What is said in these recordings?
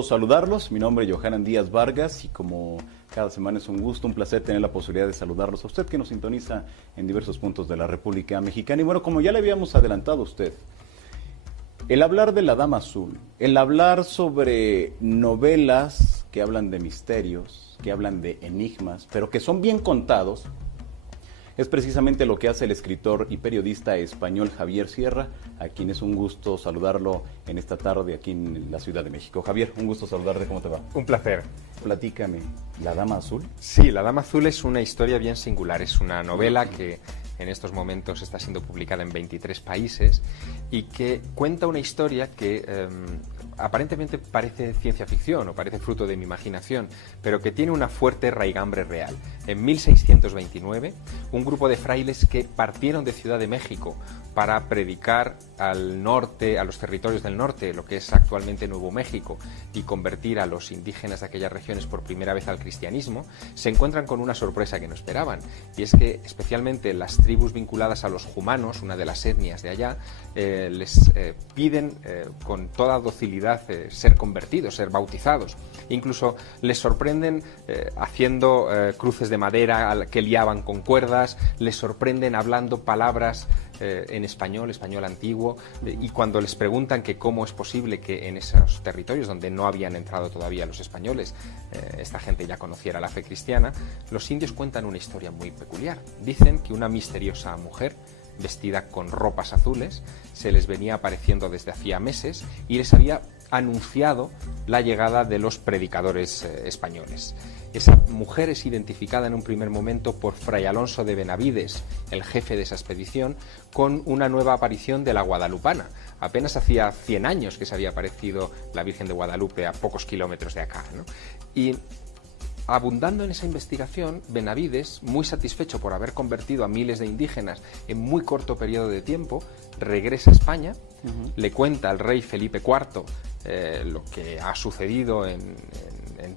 gusto saludarlos. Mi nombre es Johanan Díaz Vargas y como cada semana es un gusto, un placer tener la posibilidad de saludarlos a usted que nos sintoniza en diversos puntos de la República Mexicana. Y bueno, como ya le habíamos adelantado a usted, el hablar de la Dama Azul, el hablar sobre novelas que hablan de misterios, que hablan de enigmas, pero que son bien contados, es precisamente lo que hace el escritor y periodista español Javier Sierra, a quien es un gusto saludarlo en esta tarde aquí en la Ciudad de México. Javier, un gusto saludarte, ¿cómo te va? Un placer. Platícame, ¿La Dama Azul? Sí, La Dama Azul es una historia bien singular, es una novela que en estos momentos está siendo publicada en 23 países y que cuenta una historia que aparentemente parece ciencia ficción o parece fruto de mi imaginación, pero que tiene una fuerte raigambre real. En 1629, un grupo de frailes que partieron de Ciudad de México para predicar al norte, a los territorios del norte, lo que es actualmente Nuevo México, y convertir a los indígenas de aquellas regiones por primera vez al cristianismo, se encuentran con una sorpresa que no esperaban, y es que especialmente las tribus vinculadas a los jumanos, una de las etnias de allá, les piden con toda docilidad ser convertidos, ser bautizados. Incluso les sorprenden haciendo cruces de madera que liaban con cuerdas, les sorprenden hablando palabras en español antiguo, y cuando les preguntan que cómo es posible que en esos territorios donde no habían entrado todavía los españoles, esta gente ya conociera la fe cristiana, los indios cuentan una historia muy peculiar. Dicen que una misteriosa mujer vestida con ropas azules se les venía apareciendo desde hacía meses y les había anunciado la llegada de los predicadores españoles. Esa mujer es identificada en un primer momento por Fray Alonso de Benavides, el jefe de esa expedición, con una nueva aparición de la Guadalupana. Apenas hacía 100 años que se había aparecido la Virgen de Guadalupe a pocos kilómetros de acá, ¿no? Y abundando en esa investigación, Benavides, muy satisfecho por haber convertido a miles de indígenas en muy corto periodo de tiempo, regresa a España, le cuenta al rey Felipe IV lo que ha sucedido en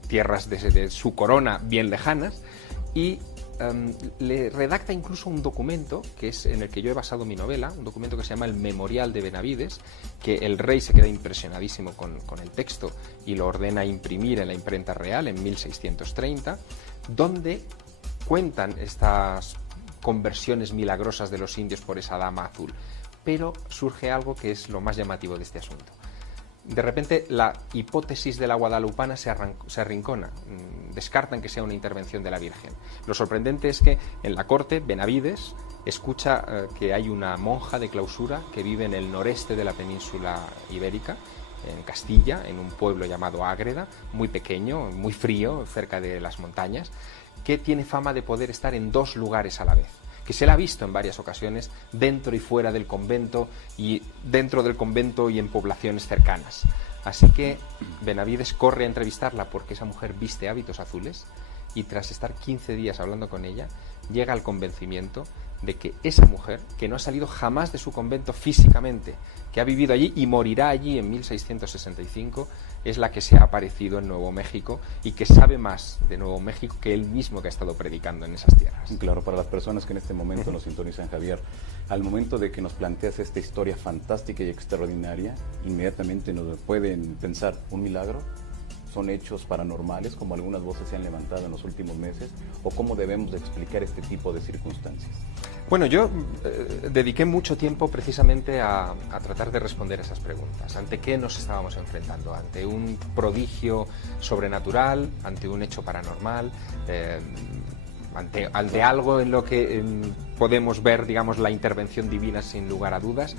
tierras de su corona bien lejanas, y le redacta incluso un documento que es en el que yo he basado mi novela, un documento que se llama el Memorial de Benavides, que el rey se queda impresionadísimo con el texto y lo ordena imprimir en la imprenta real en 1630, donde cuentan estas conversiones milagrosas de los indios por esa Dama Azul. Pero surge algo que es lo más llamativo de este asunto. De repente la hipótesis de la Guadalupana se arrincona, descartan que sea una intervención de la Virgen. Lo sorprendente es que en la corte Benavides escucha que hay una monja de clausura que vive en el noreste de la península ibérica, en Castilla, en un pueblo llamado Ágreda, muy pequeño, muy frío, cerca de las montañas, que tiene fama de poder estar en dos lugares a la vez, que se la ha visto en varias ocasiones dentro y fuera del convento, y dentro del convento y en poblaciones cercanas. Así que Benavides corre a entrevistarla porque esa mujer viste hábitos azules, y tras estar 15 días hablando con ella, llega al convencimiento de que esa mujer, que no ha salido jamás de su convento físicamente, que ha vivido allí y morirá allí en 1665, es la que se ha aparecido en Nuevo México y que sabe más de Nuevo México que él mismo, que ha estado predicando en esas tierras. Claro, para las personas que en este momento nos sintonizan, Javier, al momento de que nos planteas esta historia fantástica y extraordinaria, inmediatamente nos pueden pensar, ¿un milagro? ¿Son hechos paranormales, como algunas voces se han levantado en los últimos meses? ¿O cómo debemos de explicar este tipo de circunstancias? Bueno, yo dediqué mucho tiempo precisamente a tratar de responder esas preguntas. ¿Ante qué nos estábamos enfrentando? ¿Ante un prodigio sobrenatural? ¿Ante un hecho paranormal? Ante algo en lo que podemos ver, digamos, la intervención divina sin lugar a dudas.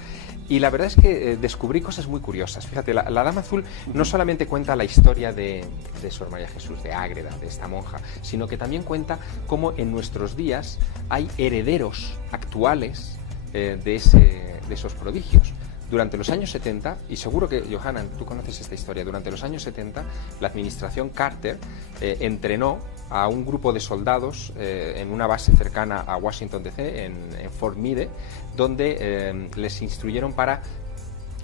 Y la verdad es que descubrí cosas muy curiosas. Fíjate, la Dama Azul no solamente cuenta la historia de Sor María Jesús de Ágreda, de esta monja, sino que también cuenta cómo en nuestros días hay herederos actuales de esos prodigios. Durante los años 70, y seguro que, Johanan, tú conoces esta historia, durante los años 70 la administración Carter entrenó a un grupo de soldados en una base cercana a Washington DC, en Fort Meade, donde les instruyeron para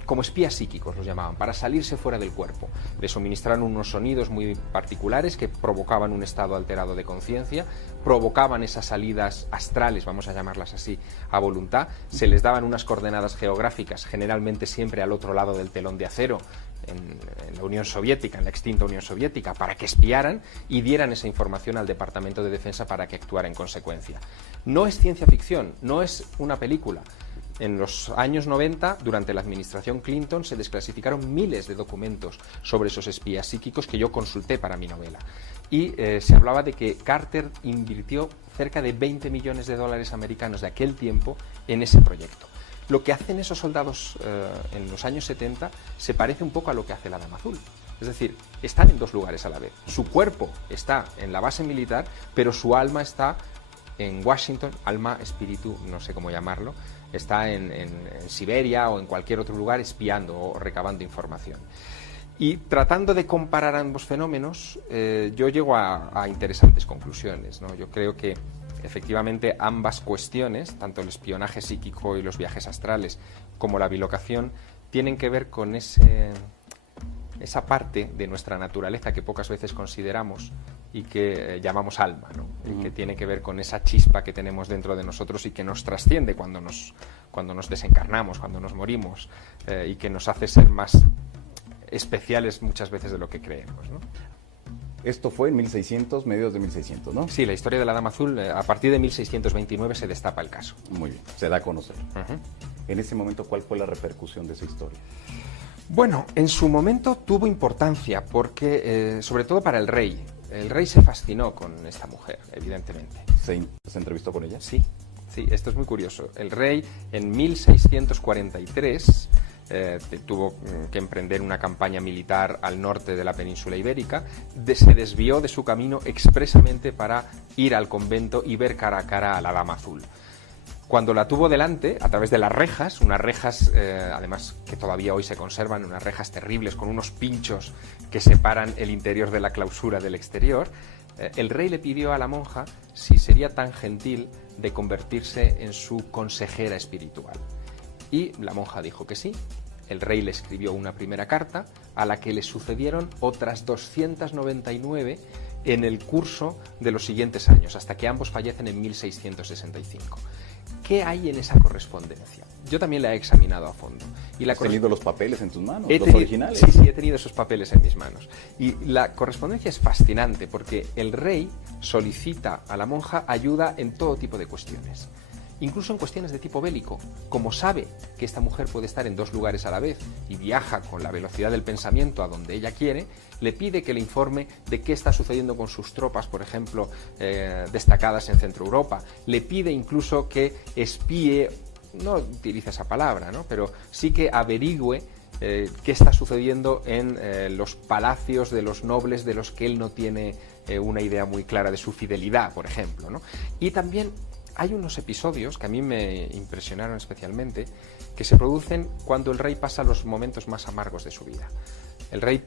como espías psíquicos los llamaban, para salirse fuera del cuerpo. Le suministraron unos sonidos muy particulares que provocaban un estado alterado de conciencia, provocaban esas salidas astrales, vamos a llamarlas así, a voluntad. Se les daban unas coordenadas geográficas, generalmente siempre al otro lado del telón de acero, en la Unión Soviética, en la extinta Unión Soviética, para que espiaran y dieran esa información al Departamento de Defensa para que actuara en consecuencia. No es ciencia ficción, no es una película. En los años 90, durante la administración Clinton, se desclasificaron miles de documentos sobre esos espías psíquicos que yo consulté para mi novela. Y se hablaba de que Carter invirtió cerca de 20 millones de dólares americanos de aquel tiempo en ese proyecto. Lo que hacen esos soldados en los años 70 se parece un poco a lo que hace la Dama Azul. Es decir, están en dos lugares a la vez. Su cuerpo está en la base militar, pero su alma está en Washington, alma, espíritu, no sé cómo llamarlo, está en Siberia o en cualquier otro lugar espiando o recabando información. Y tratando de comparar ambos fenómenos, yo llego a interesantes conclusiones, ¿no? Yo creo que efectivamente ambas cuestiones, tanto el espionaje psíquico y los viajes astrales como la bilocación, tienen que ver con esa parte de nuestra naturaleza que pocas veces consideramos y que llamamos alma, ¿no? Y que tiene que ver con esa chispa que tenemos dentro de nosotros y que nos trasciende cuando nos desencarnamos, cuando nos morimos, y que nos hace ser más especiales muchas veces de lo que creemos, ¿no? Esto fue en 1600, mediados de 1600, ¿no? Sí, la historia de la Dama Azul, a partir de 1629 se destapa el caso. Muy bien, se da a conocer. En ese momento, ¿cuál fue la repercusión de esa historia? Bueno, en su momento tuvo importancia porque, sobre todo para el rey. El rey se fascinó con esta mujer, evidentemente. ¿Se entrevistó con ella? Sí, esto es muy curioso. El rey en 1643 tuvo que emprender una campaña militar al norte de la península ibérica, se desvió de su camino expresamente para ir al convento y ver cara a cara a la Dama Azul. Cuando la tuvo delante, a través de las rejas, unas rejas, además que todavía hoy se conservan, unas rejas terribles con unos pinchos que separan el interior de la clausura del exterior, el rey le pidió a la monja si sería tan gentil de convertirse en su consejera espiritual. Y la monja dijo que sí. El rey le escribió una primera carta a la que le sucedieron otras 299 en el curso de los siguientes años, hasta que ambos fallecen en 1665. ¿Qué hay en esa correspondencia? Yo también la he examinado a fondo. ¿Has tenido los papeles en tus manos, los originales? Sí, he tenido esos papeles en mis manos. Y la correspondencia es fascinante porque el rey solicita a la monja ayuda en todo tipo de cuestiones. Incluso en cuestiones de tipo bélico. Como sabe que esta mujer puede estar en dos lugares a la vez y viaja con la velocidad del pensamiento a donde ella quiere, le pide que le informe de qué está sucediendo con sus tropas, por ejemplo, destacadas en Centro Europa. Le pide incluso que espíe, no utiliza esa palabra, ¿no? Pero sí que averigüe qué está sucediendo en los palacios de los nobles de los que él no tiene una idea muy clara de su fidelidad, por ejemplo, ¿no? Y también hay unos episodios que a mí me impresionaron especialmente, que se producen cuando el rey pasa los momentos más amargos de su vida. El rey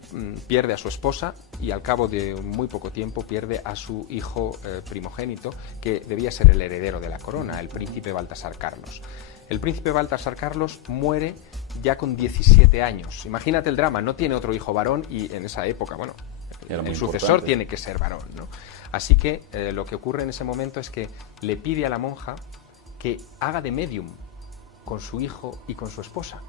pierde a su esposa y al cabo de muy poco tiempo pierde a su hijo primogénito, que debía ser el heredero de la corona, el príncipe Baltasar Carlos. El príncipe Baltasar Carlos muere ya con 17 años. Imagínate el drama, no tiene otro hijo varón y en esa época, bueno, el sucesor tiene que ser varón, ¿no? Así que lo que ocurre en ese momento es que le pide a la monja que haga de medium con su hijo y con su esposa.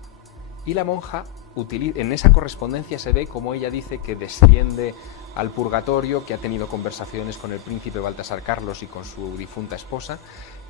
Y la monja, en esa correspondencia se ve como ella dice que desciende al purgatorio, que ha tenido conversaciones con el príncipe Baltasar Carlos y con su difunta esposa,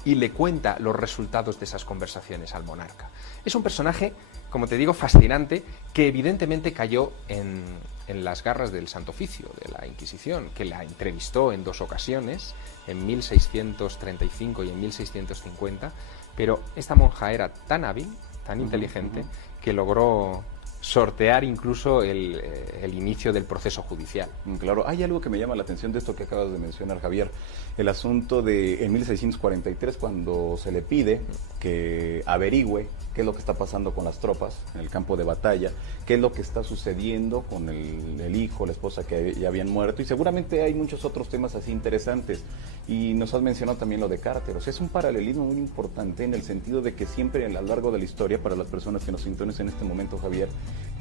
y le cuenta los resultados de esas conversaciones al monarca. Es un personaje, como te digo, fascinante, que evidentemente cayó en las garras del Santo Oficio, de la Inquisición, que la entrevistó en dos ocasiones, en 1635 y en 1650, pero esta monja era tan hábil, tan inteligente, que logró sortear incluso el inicio del proceso judicial. Claro, hay algo que me llama la atención de esto que acabas de mencionar, Javier, el asunto de en 1643, cuando se le pide que averigüe qué es lo que está pasando con las tropas en el campo de batalla, qué es lo que está sucediendo con el hijo, la esposa que ya habían muerto, y seguramente hay muchos otros temas así interesantes. Y nos has mencionado también lo de Carter. O sea, es un paralelismo muy importante en el sentido de que siempre a lo largo de la historia, para las personas que nos sintonizan en este momento, Javier,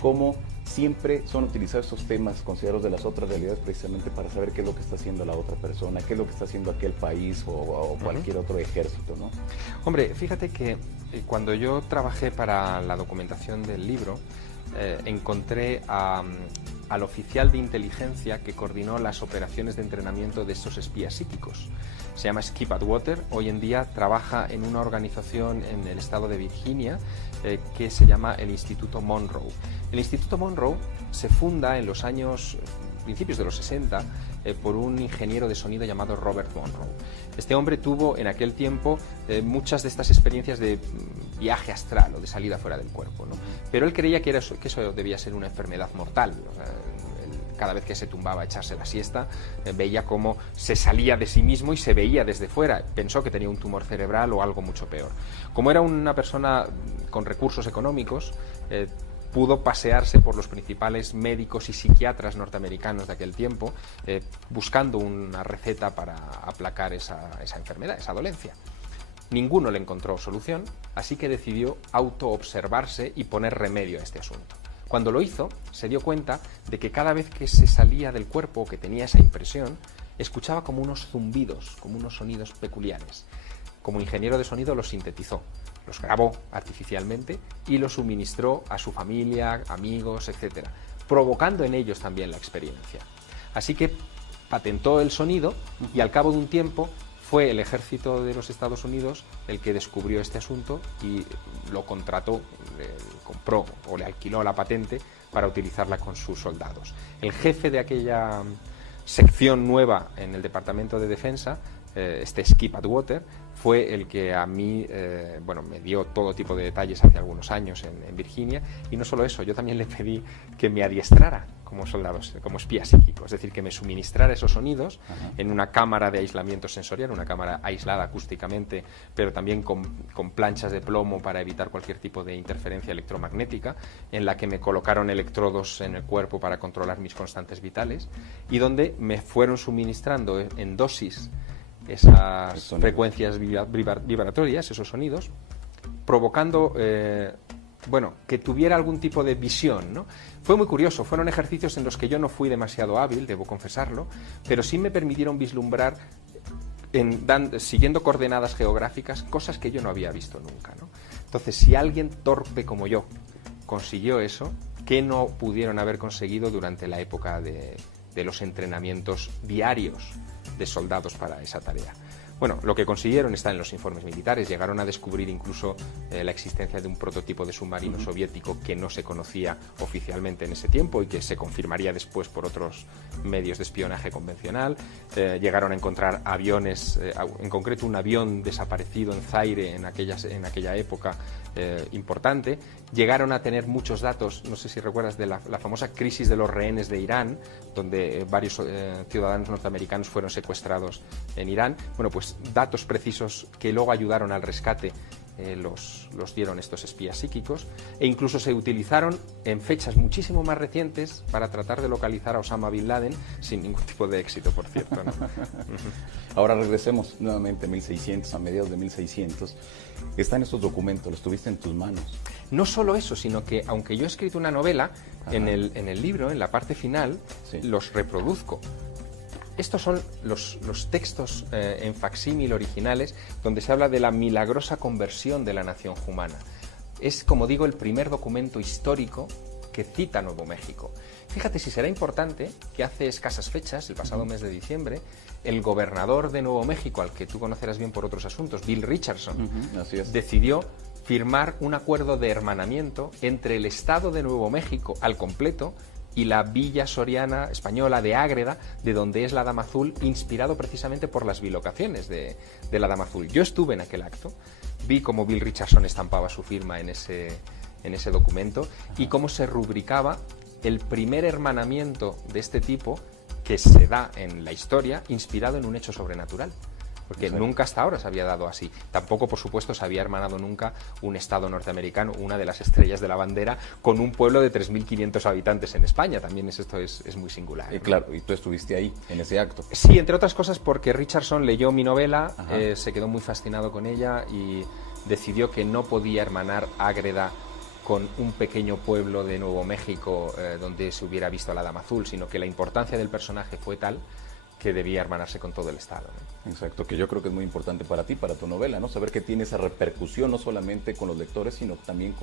como siempre son utilizados estos temas considerados de las otras realidades precisamente para saber qué es lo que está haciendo la otra persona, qué es lo que está haciendo aquel país o cualquier otro ejército, ¿no? Hombre, fíjate que cuando yo trabajé para la documentación del libro, encontré al oficial de inteligencia que coordinó las operaciones de entrenamiento de estos espías psíquicos. Se llama Skip Atwater. Hoy en día trabaja en una organización en el estado de Virginia que se llama el Instituto Monroe. El Instituto Monroe se funda en los principios de los 60 por un ingeniero de sonido llamado Robert Monroe. Este hombre tuvo en aquel tiempo muchas de estas experiencias de viaje astral o de salida fuera del cuerpo, ¿no? Pero él creía que eso debía ser una enfermedad mortal. O sea, cada vez que se tumbaba a echarse la siesta, veía cómo se salía de sí mismo y se veía desde fuera. Pensó que tenía un tumor cerebral o algo mucho peor. Como era una persona con recursos económicos, pudo pasearse por los principales médicos y psiquiatras norteamericanos de aquel tiempo, buscando una receta para aplacar esa enfermedad, esa dolencia. Ninguno le encontró solución, así que decidió autoobservarse y poner remedio a este asunto. Cuando lo hizo, se dio cuenta de que cada vez que se salía del cuerpo o que tenía esa impresión, escuchaba como unos zumbidos, como unos sonidos peculiares. Como ingeniero de sonido los sintetizó, los grabó artificialmente y los suministró a su familia, amigos, etc., provocando en ellos también la experiencia. Así que patentó el sonido y al cabo de un tiempo fue el ejército de los Estados Unidos el que descubrió este asunto y lo contrató, compró o le alquiló la patente para utilizarla con sus soldados. El jefe de aquella sección nueva en el Departamento de Defensa, Skip Atwater, fue el que a mí me dio todo tipo de detalles hace algunos años en Virginia, y no solo eso, yo también le pedí que me adiestrara como soldado, como espía psíquico, es decir, que me suministrara esos sonidos en una cámara de aislamiento sensorial, una cámara aislada acústicamente, pero también con planchas de plomo para evitar cualquier tipo de interferencia electromagnética, en la que me colocaron electrodos en el cuerpo para controlar mis constantes vitales, y donde me fueron suministrando en dosis esas frecuencias vibratorias, esos sonidos, provocando que tuviera algún tipo de visión, ¿no? Fue muy curioso, fueron ejercicios en los que yo no fui demasiado hábil, debo confesarlo, pero sí me permitieron vislumbrar, siguiendo coordenadas geográficas, cosas que yo no había visto nunca, ¿no? Entonces, si alguien torpe como yo consiguió eso, ¿qué no pudieron haber conseguido durante la época de los entrenamientos diarios de soldados para esa tarea? Bueno, lo que consiguieron está en los informes militares. Llegaron a descubrir incluso la existencia de un prototipo de submarino soviético que no se conocía oficialmente en ese tiempo y que se confirmaría después por otros medios de espionaje convencional. Llegaron a encontrar aviones, en concreto un avión desaparecido en Zaire en aquella época importante. Llegaron a tener muchos datos, no sé si recuerdas, de la famosa crisis de los rehenes de Irán, donde varios ciudadanos norteamericanos fueron secuestrados en Irán. Bueno, pues datos precisos que luego ayudaron al rescate los dieron estos espías psíquicos, e incluso se utilizaron en fechas muchísimo más recientes para tratar de localizar a Osama Bin Laden, sin ningún tipo de éxito, por cierto, ¿no? Ahora regresemos nuevamente a 1600, a mediados de 1600. Están estos documentos, los tuviste en tus manos. No solo eso, sino que aunque yo he escrito una novela, en el libro, en la parte final, sí, los reproduzco. Estos son los textos en facsímil originales, donde se habla de la milagrosa conversión de la nación jumana. Es, como digo, el primer documento histórico que cita Nuevo México. Fíjate si será importante que hace escasas fechas, el pasado mes de diciembre, el gobernador de Nuevo México, al que tú conocerás bien por otros asuntos, Bill Richardson, así es, decidió firmar un acuerdo de hermanamiento entre el Estado de Nuevo México al completo y la villa soriana española de Ágreda, de donde es la Dama Azul, inspirado precisamente por las bilocaciones de la Dama Azul. Yo estuve en aquel acto, vi cómo Bill Richardson estampaba su firma en ese documento y cómo se rubricaba el primer hermanamiento de este tipo que se da en la historia, inspirado en un hecho sobrenatural. porque Exacto. nunca hasta ahora se había dado así. Tampoco, por supuesto, se había hermanado nunca un Estado norteamericano, una de las estrellas de la bandera, con un pueblo de 3.500 habitantes en España. También esto es muy singular, ¿no? Claro, y tú estuviste ahí, en ese acto. Sí, entre otras cosas porque Richardson leyó mi novela, Ajá. se quedó muy fascinado con ella y decidió que no podía hermanar Ágreda con un pequeño pueblo de Nuevo México donde se hubiera visto a la Dama Azul, sino que la importancia del personaje fue tal que debía hermanarse con todo el Estado, ¿no? Exacto, que yo creo que es muy importante para ti, para tu novela, ¿no? Saber que tiene esa repercusión no solamente con los lectores, sino también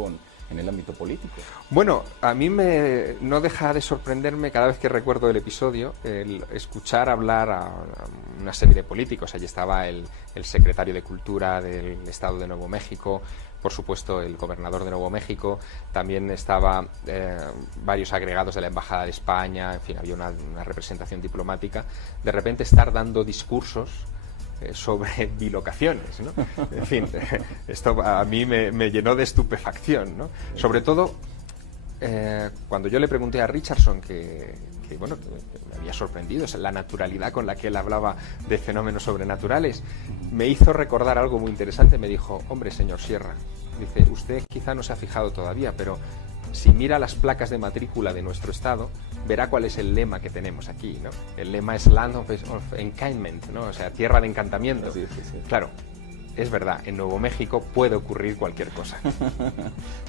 en el ámbito político. Bueno, a mí no deja de sorprenderme cada vez que recuerdo el episodio el escuchar hablar a una serie de políticos. Allí estaba el secretario de Cultura del Estado de Nuevo México, por supuesto el gobernador de Nuevo México, también estaba varios agregados de la Embajada de España, en fin, había una representación diplomática. De repente estar dando discursos sobre bilocaciones, ¿no? En fin, esto a mí me llenó de estupefacción, ¿no? Sobre todo cuando yo le pregunté a Richardson que me había sorprendido la naturalidad con la que él hablaba de fenómenos sobrenaturales, me hizo recordar algo muy interesante. Me dijo: hombre, señor Sierra, dice, usted quizá no se ha fijado todavía, pero si mira las placas de matrícula de nuestro estado, verá cuál es el lema que tenemos aquí, ¿no? El lema es Land of Enchantment, ¿no? O sea, tierra de encantamiento. Sí. Claro, es verdad, en Nuevo México puede ocurrir cualquier cosa.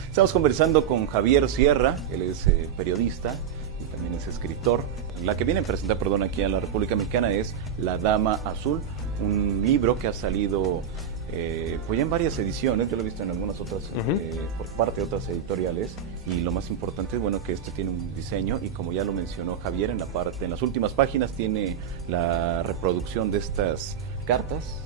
Estamos conversando con Javier Sierra, él es periodista y también es escritor. La que viene a presentar, aquí en la República Mexicana es La Dama Azul, un libro que ha salido pues ya en varias ediciones. Yo lo he visto en algunas otras por parte de otras editoriales, y lo más importante es que este tiene un diseño, y como ya lo mencionó Javier, en las últimas páginas tiene la reproducción de estas cartas.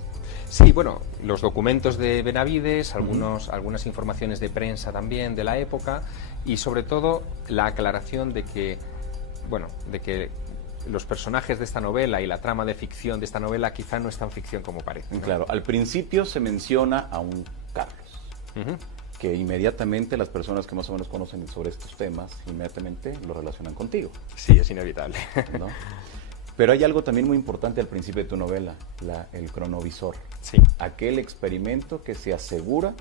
Sí, bueno, los documentos de Benavides, algunas informaciones de prensa también de la época, y sobre todo la aclaración de que los personajes de esta novela y la trama de ficción de esta novela quizá no es tan ficción como parece, ¿no? Claro, al principio se menciona a un Carlos, que inmediatamente las personas que más o menos conocen sobre estos temas, inmediatamente lo relacionan contigo. Sí, es inevitable, ¿no? Pero hay algo también muy importante al principio de tu novela, el cronovisor. Sí. Aquel experimento que se asegura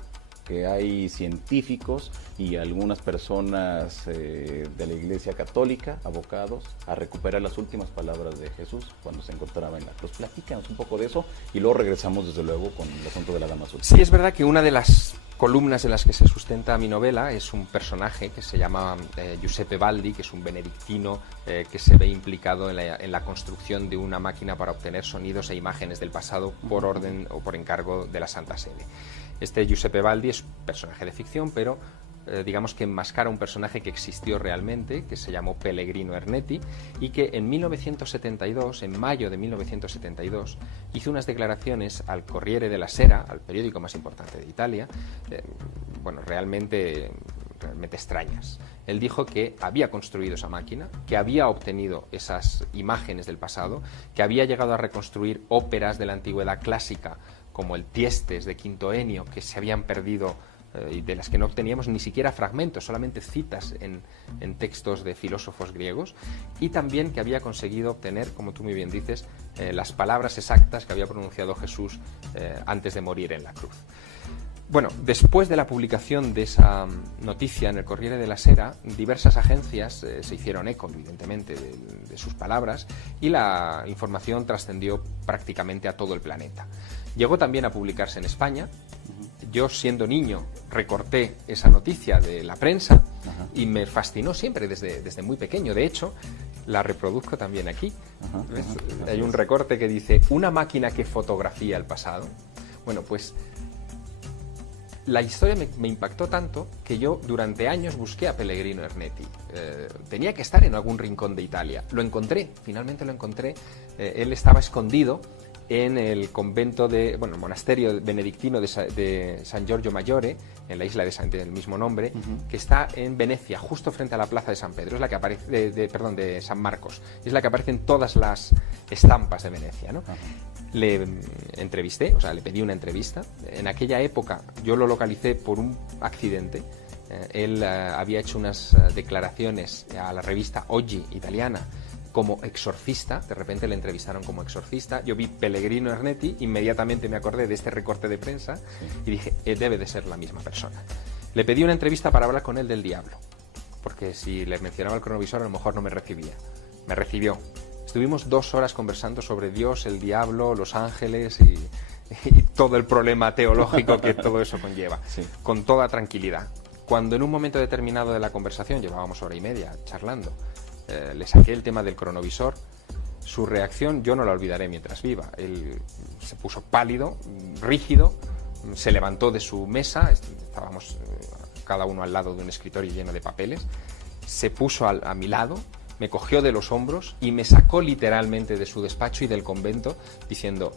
que hay científicos y algunas personas de la Iglesia Católica abocados a recuperar las últimas palabras de Jesús cuando se encontraba en la cruz. Platícanos un poco de eso y luego regresamos desde luego con el asunto de la Dama Azul. Sí, es verdad que una de las columnas en las que se sustenta mi novela es un personaje que se llama Giuseppe Baldi, que es un benedictino que se ve implicado en la construcción de una máquina para obtener sonidos e imágenes del pasado por orden o por encargo de la Santa Sede. Este Giuseppe Baldi es un personaje de ficción, pero digamos que enmascara un personaje que existió realmente, que se llamó Pellegrino Ernetti, y que en 1972, en mayo de 1972, hizo unas declaraciones al Corriere della Sera, al periódico más importante de Italia, realmente extrañas. Él dijo que había construido esa máquina, que había obtenido esas imágenes del pasado, que había llegado a reconstruir óperas de la antigüedad clásica, como el Tiestes de Quinto Ennio, que se habían perdido y de las que no obteníamos ni siquiera fragmentos, solamente citas en textos de filósofos griegos, y también que había conseguido obtener, como tú muy bien dices, las palabras exactas que había pronunciado Jesús antes de morir en la cruz. Bueno, después de la publicación de esa noticia en el Corriere della Sera, diversas agencias se hicieron eco, evidentemente, de sus palabras, y la información trascendió prácticamente a todo el planeta. Llegó también a publicarse en España. Yo, siendo niño, recorté esa noticia de la prensa y me fascinó siempre desde muy pequeño. De hecho, la reproduzco también aquí. Hay un recorte que dice: una máquina que fotografía el pasado. Bueno, pues la historia me impactó tanto que yo durante años busqué a Pellegrino Ernetti. Tenía que estar en algún rincón de Italia. Lo encontré, finalmente lo encontré. Él estaba escondido en el convento el monasterio benedictino de San Giorgio Maggiore, en la isla del mismo nombre, que está en Venecia, justo frente a la plaza de San Pedro, es la que aparece, de San Marcos, es la que aparece en todas las estampas de Venecia, ¿no? Le entrevisté, le pedí una entrevista. En aquella época yo lo localicé por un accidente. Él había hecho unas declaraciones a la revista Oggi italiana como exorcista, de repente le entrevistaron como exorcista. Yo vi Pellegrino Ernetti, inmediatamente me acordé de este recorte de prensa y dije, debe de ser la misma persona. Le pedí una entrevista para hablar con él del diablo, porque si le mencionaba el cronovisor a lo mejor no me recibía. Me recibió. Estuvimos 2 horas conversando sobre Dios, el diablo, los ángeles y todo el problema teológico que todo eso conlleva, con toda tranquilidad. Cuando en un momento determinado de la conversación, llevábamos 1 hora y media charlando, le saqué el tema del cronovisor, su reacción yo no la olvidaré mientras viva. Él se puso pálido, rígido, se levantó de su mesa, estábamos cada uno al lado de un escritorio lleno de papeles, se puso a mi lado, me cogió de los hombros y me sacó literalmente de su despacho y del convento diciendo,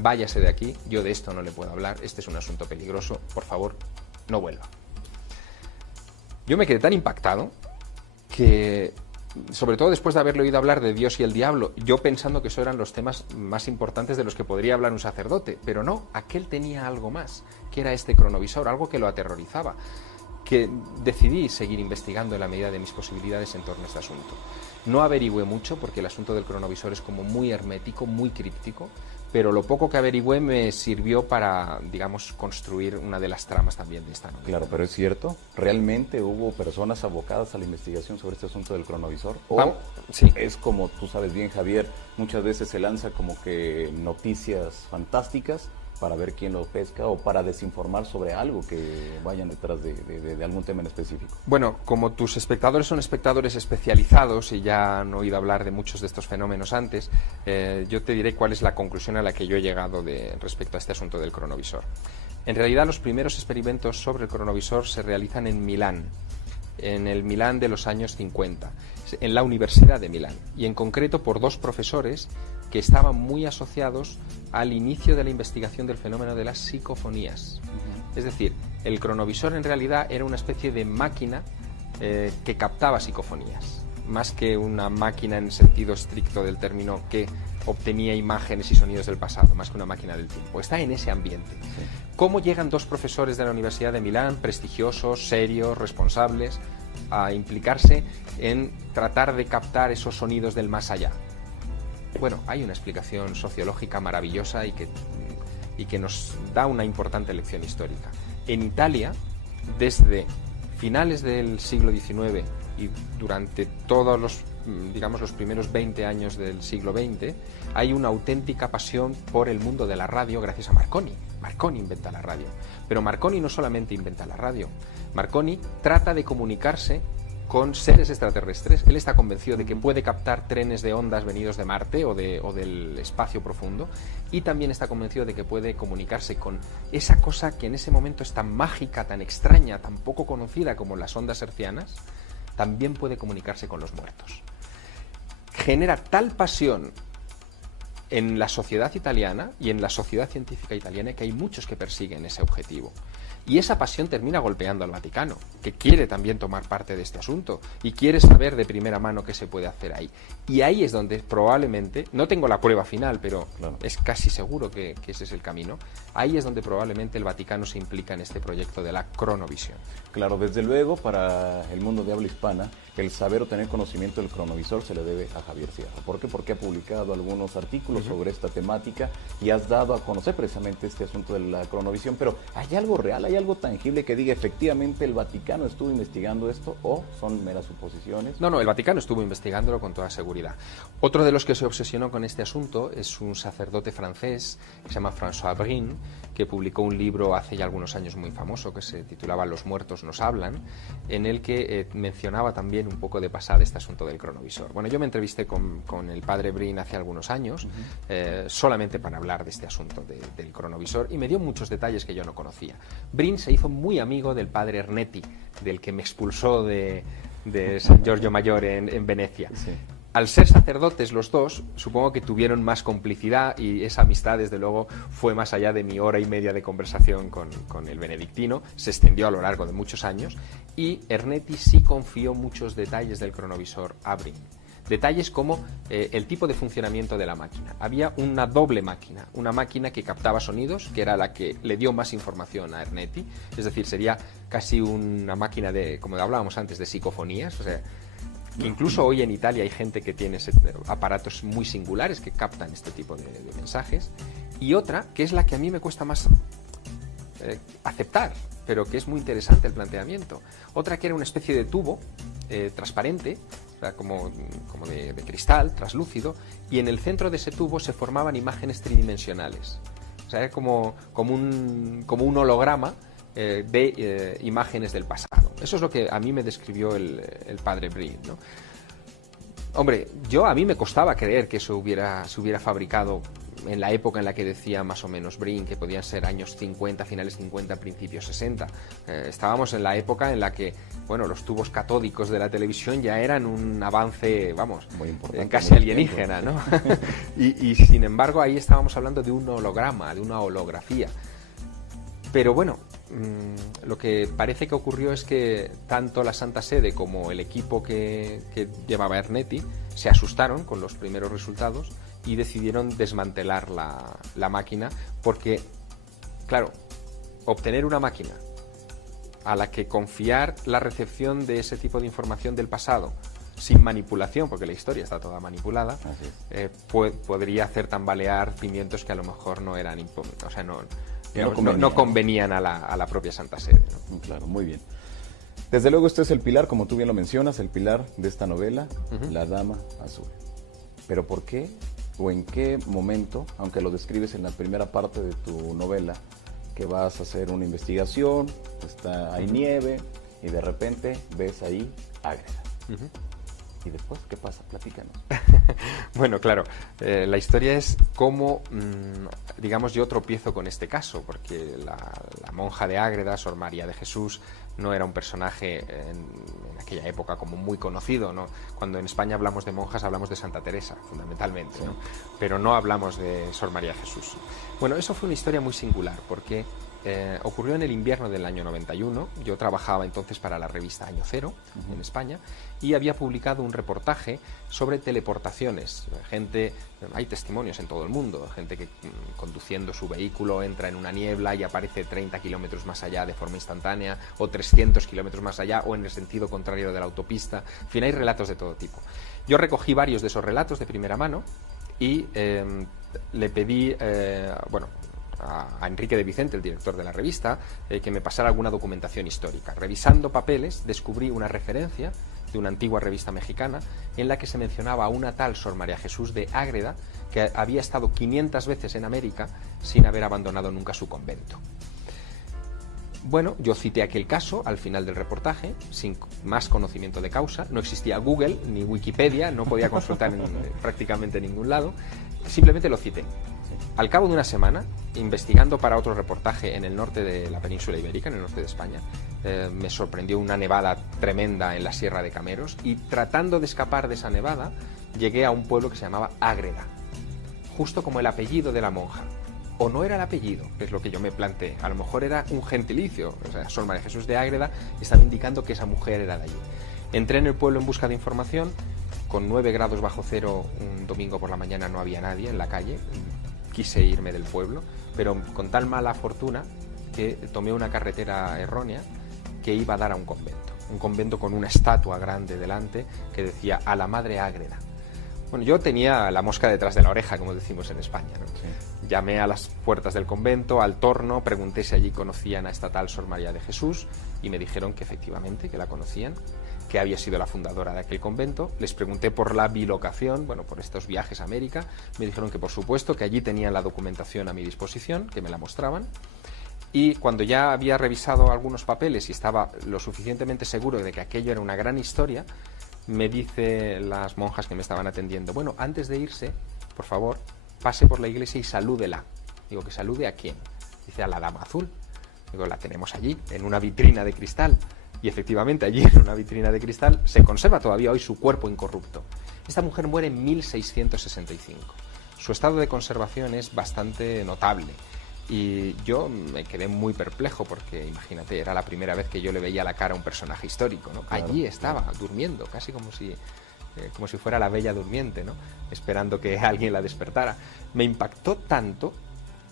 váyase de aquí, yo de esto no le puedo hablar, este es un asunto peligroso, por favor, no vuelva. Yo me quedé tan impactado que, sobre todo después de haberle oído hablar de Dios y el diablo, yo pensando que esos eran los temas más importantes de los que podría hablar un sacerdote, pero no, aquel tenía algo más, que era este cronovisor, algo que lo aterrorizaba, que decidí seguir investigando en la medida de mis posibilidades en torno a este asunto. No averigüé mucho porque el asunto del cronovisor es como muy hermético, muy críptico, pero lo poco que averigüé me sirvió para, digamos, construir una de las tramas también de esta novela. Claro, pero es cierto, ¿realmente hubo personas abocadas a la investigación sobre este asunto del cronovisor? ¿O sí, es como tú sabes bien, Javier, muchas veces se lanza como que noticias fantásticas para ver quién lo pesca o para desinformar sobre algo que vayan detrás de algún tema en específico? Bueno, como tus espectadores son espectadores especializados y ya han oído hablar de muchos de estos fenómenos antes, yo te diré cuál es la conclusión a la que yo he llegado respecto a este asunto del cronovisor. En realidad, los primeros experimentos sobre el cronovisor se realizan en Milán, en el Milán de los años 50, en la Universidad de Milán, y en concreto por 2 profesores que estaban muy asociados al inicio de la investigación del fenómeno de las psicofonías. Es decir, el cronovisor en realidad era una especie de máquina que captaba psicofonías, más que una máquina en sentido estricto del término que obtenía imágenes y sonidos del pasado, más que una máquina del tiempo. Está en ese ambiente. ¿Cómo llegan 2 profesores de la Universidad de Milán, prestigiosos, serios, responsables, a implicarse en tratar de captar esos sonidos del más allá? Bueno, hay una explicación sociológica maravillosa y que nos da una importante lección histórica. En Italia, desde finales del siglo XIX y durante todos los primeros 20 años del siglo XX, hay una auténtica pasión por el mundo de la radio gracias a Marconi. Marconi inventa la radio. Pero Marconi no solamente inventa la radio. Marconi trata de comunicarse con seres extraterrestres. Él está convencido de que puede captar trenes de ondas venidos de Marte o del espacio profundo, y también está convencido de que puede comunicarse con esa cosa que en ese momento es tan mágica, tan extraña, tan poco conocida como las ondas hertzianas. También puede comunicarse con los muertos. Genera tal pasión en la sociedad italiana y en la sociedad científica italiana que hay muchos que persiguen ese objetivo. Y esa pasión termina golpeando al Vaticano, que quiere también tomar parte de este asunto y quiere saber de primera mano qué se puede hacer ahí. Y ahí es donde probablemente, no tengo la prueba final, pero es casi seguro que ese es el camino, ahí es donde probablemente el Vaticano se implica en este proyecto de la cronovisión. Claro, desde luego, para el mundo de habla hispana, el saber o tener conocimiento del cronovisor se le debe a Javier Sierra. ¿Por qué? Porque ha publicado algunos artículos sobre esta temática y has dado a conocer precisamente este asunto de la cronovisión. Pero ¿hay algo real, hay algo tangible que diga efectivamente el Vaticano estuvo investigando esto o son meras suposiciones? No, el Vaticano estuvo investigándolo con toda seguridad. Otro de los que se obsesionó con este asunto es un sacerdote francés que se llama François Brin, que publicó un libro hace ya algunos años muy famoso que se titulaba Los muertos nos hablan, en el que mencionaba también un poco de pasada este asunto del cronovisor. Bueno, yo me entrevisté con el padre Brin hace algunos años, solamente para hablar de este asunto del cronovisor, y me dio muchos detalles que yo no conocía. Brin se hizo muy amigo del padre Ernetti, del que me expulsó de San Giorgio Maggiore en Venecia. Sí. Al ser sacerdotes los dos, supongo que tuvieron más complicidad y esa amistad, desde luego, fue más allá de mi 1 hora y media de conversación con el benedictino, se extendió a lo largo de muchos años, y Ernetti sí confió muchos detalles del cronovisor a Brin. Detalles como el tipo de funcionamiento de la máquina. Había una doble máquina, una máquina que captaba sonidos, que era la que le dio más información a Ernetti, es decir, sería casi una máquina de, como hablábamos antes, de psicofonías, o sea, que incluso hoy en Italia hay gente que tiene aparatos muy singulares que captan este tipo de mensajes, y otra, que es la que a mí me cuesta más aceptar, pero que es muy interesante el planteamiento. Otra que era una especie de tubo transparente, o sea, como de cristal, translúcido, y en el centro de ese tubo se formaban imágenes tridimensionales. O sea, era como un holograma de imágenes del pasado. Eso es lo que a mí me describió el padre Breen, ¿no? Hombre, a mí me costaba creer que eso se hubiera fabricado en la época en la que decía más o menos Breen, que podían ser años 50, finales 50, principios 60. Estábamos en la época en la que, bueno, los tubos catódicos de la televisión ya eran un avance, vamos, muy importante, casi alienígena, ¿no? y sin embargo ahí estábamos hablando de un holograma, de una holografía. Pero bueno, lo que parece que ocurrió es que tanto la Santa Sede como el equipo que llevaba Ernetti se asustaron con los primeros resultados y decidieron desmantelar la máquina, porque, claro, obtener una máquina a la que confiar la recepción de ese tipo de información del pasado sin manipulación, porque la historia está toda manipulada, podría hacer tambalear cimientos que a lo mejor no eran, o sea, no convenían a la propia Santa Sede, ¿no? Claro, muy bien. Desde luego este es el pilar, como tú bien lo mencionas, el pilar de esta novela, La Dama Azul. Pero ¿por qué o en qué momento, aunque lo describes en la primera parte de tu novela, que vas a hacer una investigación, hay nieve y de repente ves ahí Ágreda? ¿Y después qué pasa? Platícanos. Bueno, claro, la historia es cómo, digamos, yo tropiezo con este caso, porque la monja de Ágreda, Sor María de Jesús, no era un personaje en aquella época como muy conocido, ¿no? Cuando en España hablamos de monjas hablamos de Santa Teresa, fundamentalmente, ¿no? Pero no hablamos de Sor María de Jesús. Bueno, eso fue una historia muy singular, porque ocurrió en el invierno del año 91. Yo trabajaba entonces para la revista Año Cero en España y había publicado un reportaje sobre teleportaciones. Hay testimonios en todo el mundo, gente que conduciendo su vehículo entra en una niebla y aparece 30 kilómetros más allá de forma instantánea, o 300 kilómetros más allá, o en el sentido contrario de la autopista. En fin, hay relatos de todo tipo. Yo recogí varios de esos relatos de primera mano y le pedí, a Enrique de Vicente, el director de la revista, que me pasara alguna documentación histórica. Revisando papeles, descubrí una referencia de una antigua revista mexicana en la que se mencionaba a una tal Sor María Jesús de Ágreda, que había estado 500 veces en América sin haber abandonado nunca su convento. Bueno, yo cité aquel caso al final del reportaje, sin más conocimiento de causa. No existía Google ni Wikipedia, no podía consultar en prácticamente ningún lado. Simplemente lo cité. Al cabo de una semana, investigando para otro reportaje en el norte de la península ibérica, en el norte de España, me sorprendió una nevada tremenda en la Sierra de Cameros, y tratando de escapar de esa nevada, llegué a un pueblo que se llamaba Ágreda, justo como el apellido de la monja. O no era el apellido, que es lo que yo me planteé, a lo mejor era un gentilicio, o sea, Sor María Jesús de Ágreda estaba indicando que esa mujer era de allí. Entré en el pueblo en busca de información. Con 9 grados bajo cero un domingo por la mañana no había nadie en la calle. Quise irme del pueblo, pero con tal mala fortuna que tomé una carretera errónea que iba a dar a un convento con una estatua grande delante que decía "A la Madre Ágreda". Bueno, yo tenía la mosca detrás de la oreja, como decimos en España, ¿no? Sí. Llamé a las puertas del convento, al torno, pregunté si allí conocían a esta tal Sor María de Jesús y me dijeron que efectivamente, que la conocían, que había sido la fundadora de aquel convento. Les pregunté por la bilocación, por estos viajes a América. Me dijeron que por supuesto, que allí tenían la documentación a mi disposición, que me la mostraban. Y cuando ya había revisado algunos papeles y estaba lo suficientemente seguro de que aquello era una gran historia, me dice las monjas que me estaban atendiendo: bueno, antes de irse, por favor, pase por la iglesia y salúdela. Digo, ¿que salude a quién? Dice, a la Dama Azul. Digo, la tenemos allí, en una vitrina de cristal. Y efectivamente, allí en una vitrina de cristal se conserva todavía hoy su cuerpo incorrupto. Esta mujer muere en 1665. Su estado de conservación es bastante notable. Y yo me quedé muy perplejo porque, imagínate, era la primera vez que yo le veía la cara a un personaje histórico, ¿no? Claro, allí estaba, durmiendo, casi como si fuera la Bella Durmiente, ¿no? Esperando que alguien la despertara. Me impactó tanto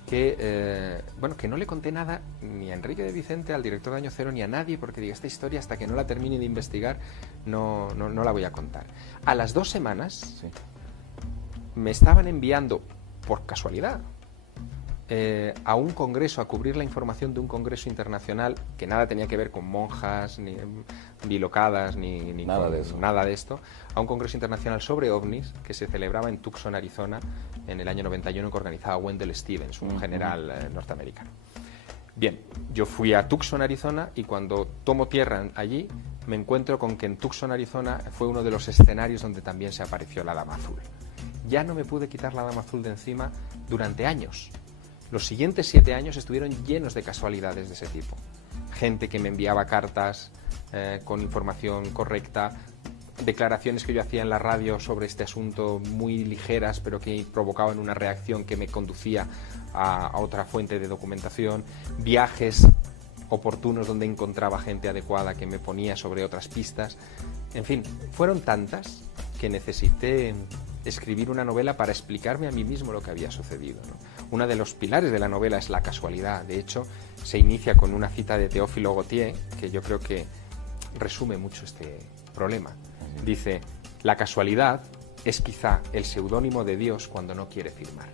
que, bueno, que no le conté nada ni a Enrique de Vicente, al director de Año Cero, ni a nadie, porque digo, esta historia hasta que no la termine de investigar no la voy a contar. A las 2 semanas me estaban enviando, por casualidad, a un congreso, a cubrir la información de un congreso internacional que nada tenía que ver con monjas, ni bilocadas, ni nada de eso. Nada de esto, a un congreso internacional sobre ovnis que se celebraba en Tucson, Arizona, en el año 91, que organizaba Wendell Stevens, un general norteamericano. Bien, yo fui a Tucson, Arizona, y cuando tomo tierra allí, me encuentro con que en Tucson, Arizona, fue uno de los escenarios donde también se apareció la Dama Azul. Ya no me pude quitar la Dama Azul de encima durante años. Los siguientes 7 años estuvieron llenos de casualidades de ese tipo. Gente que me enviaba cartas con información correcta, declaraciones que yo hacía en la radio sobre este asunto muy ligeras, pero que provocaban una reacción que me conducía a otra fuente de documentación, viajes oportunos donde encontraba gente adecuada que me ponía sobre otras pistas. En fin, fueron tantas que necesité escribir una novela para explicarme a mí mismo lo que había sucedido, ¿no? Uno de los pilares de la novela es la casualidad. De hecho, se inicia con una cita de Théophile Gautier, que yo creo que resume mucho este problema. Dice, la casualidad es quizá el seudónimo de Dios cuando no quiere firmar.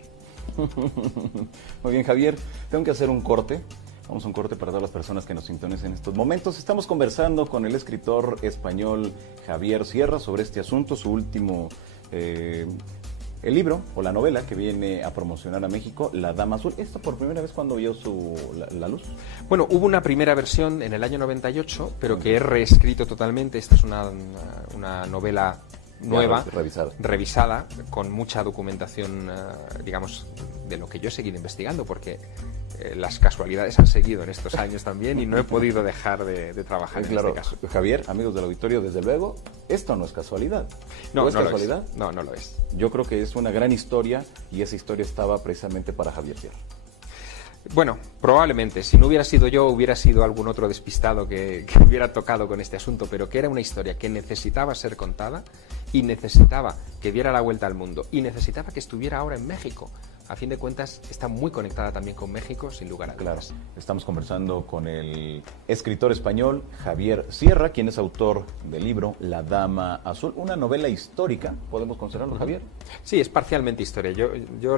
Muy bien, Javier, tengo que hacer un corte. Vamos a un corte para todas las personas que nos sintonicen en estos momentos. Estamos conversando con el escritor español Javier Sierra sobre este asunto, su último el libro o la novela que viene a promocionar a México, La Dama Azul. ¿Esto por primera vez cuando vio la luz? Bueno, hubo una primera versión en el año 98, pero que he reescrito totalmente. Esta es una novela nueva, revisada, con mucha documentación, digamos, de lo que yo he seguido investigando, porque las casualidades han seguido en estos años también y no he podido dejar de trabajar en este caso. Javier, amigos del auditorio, desde luego, esto no es casualidad. ¿No es casualidad? No lo es. Yo creo que es una gran historia y esa historia estaba precisamente para Javier Sierra. Bueno, probablemente. Si no hubiera sido yo, hubiera sido algún otro despistado que hubiera tocado con este asunto, pero que era una historia que necesitaba ser contada y necesitaba que diera la vuelta al mundo y necesitaba que estuviera ahora en México. A fin de cuentas, está muy conectada también con México, sin lugar a dudas. Claro. Estamos conversando con el escritor español Javier Sierra, quien es autor del libro La Dama Azul, una novela histórica, ¿podemos considerarlo, Javier? Sí, es parcialmente historia. Yo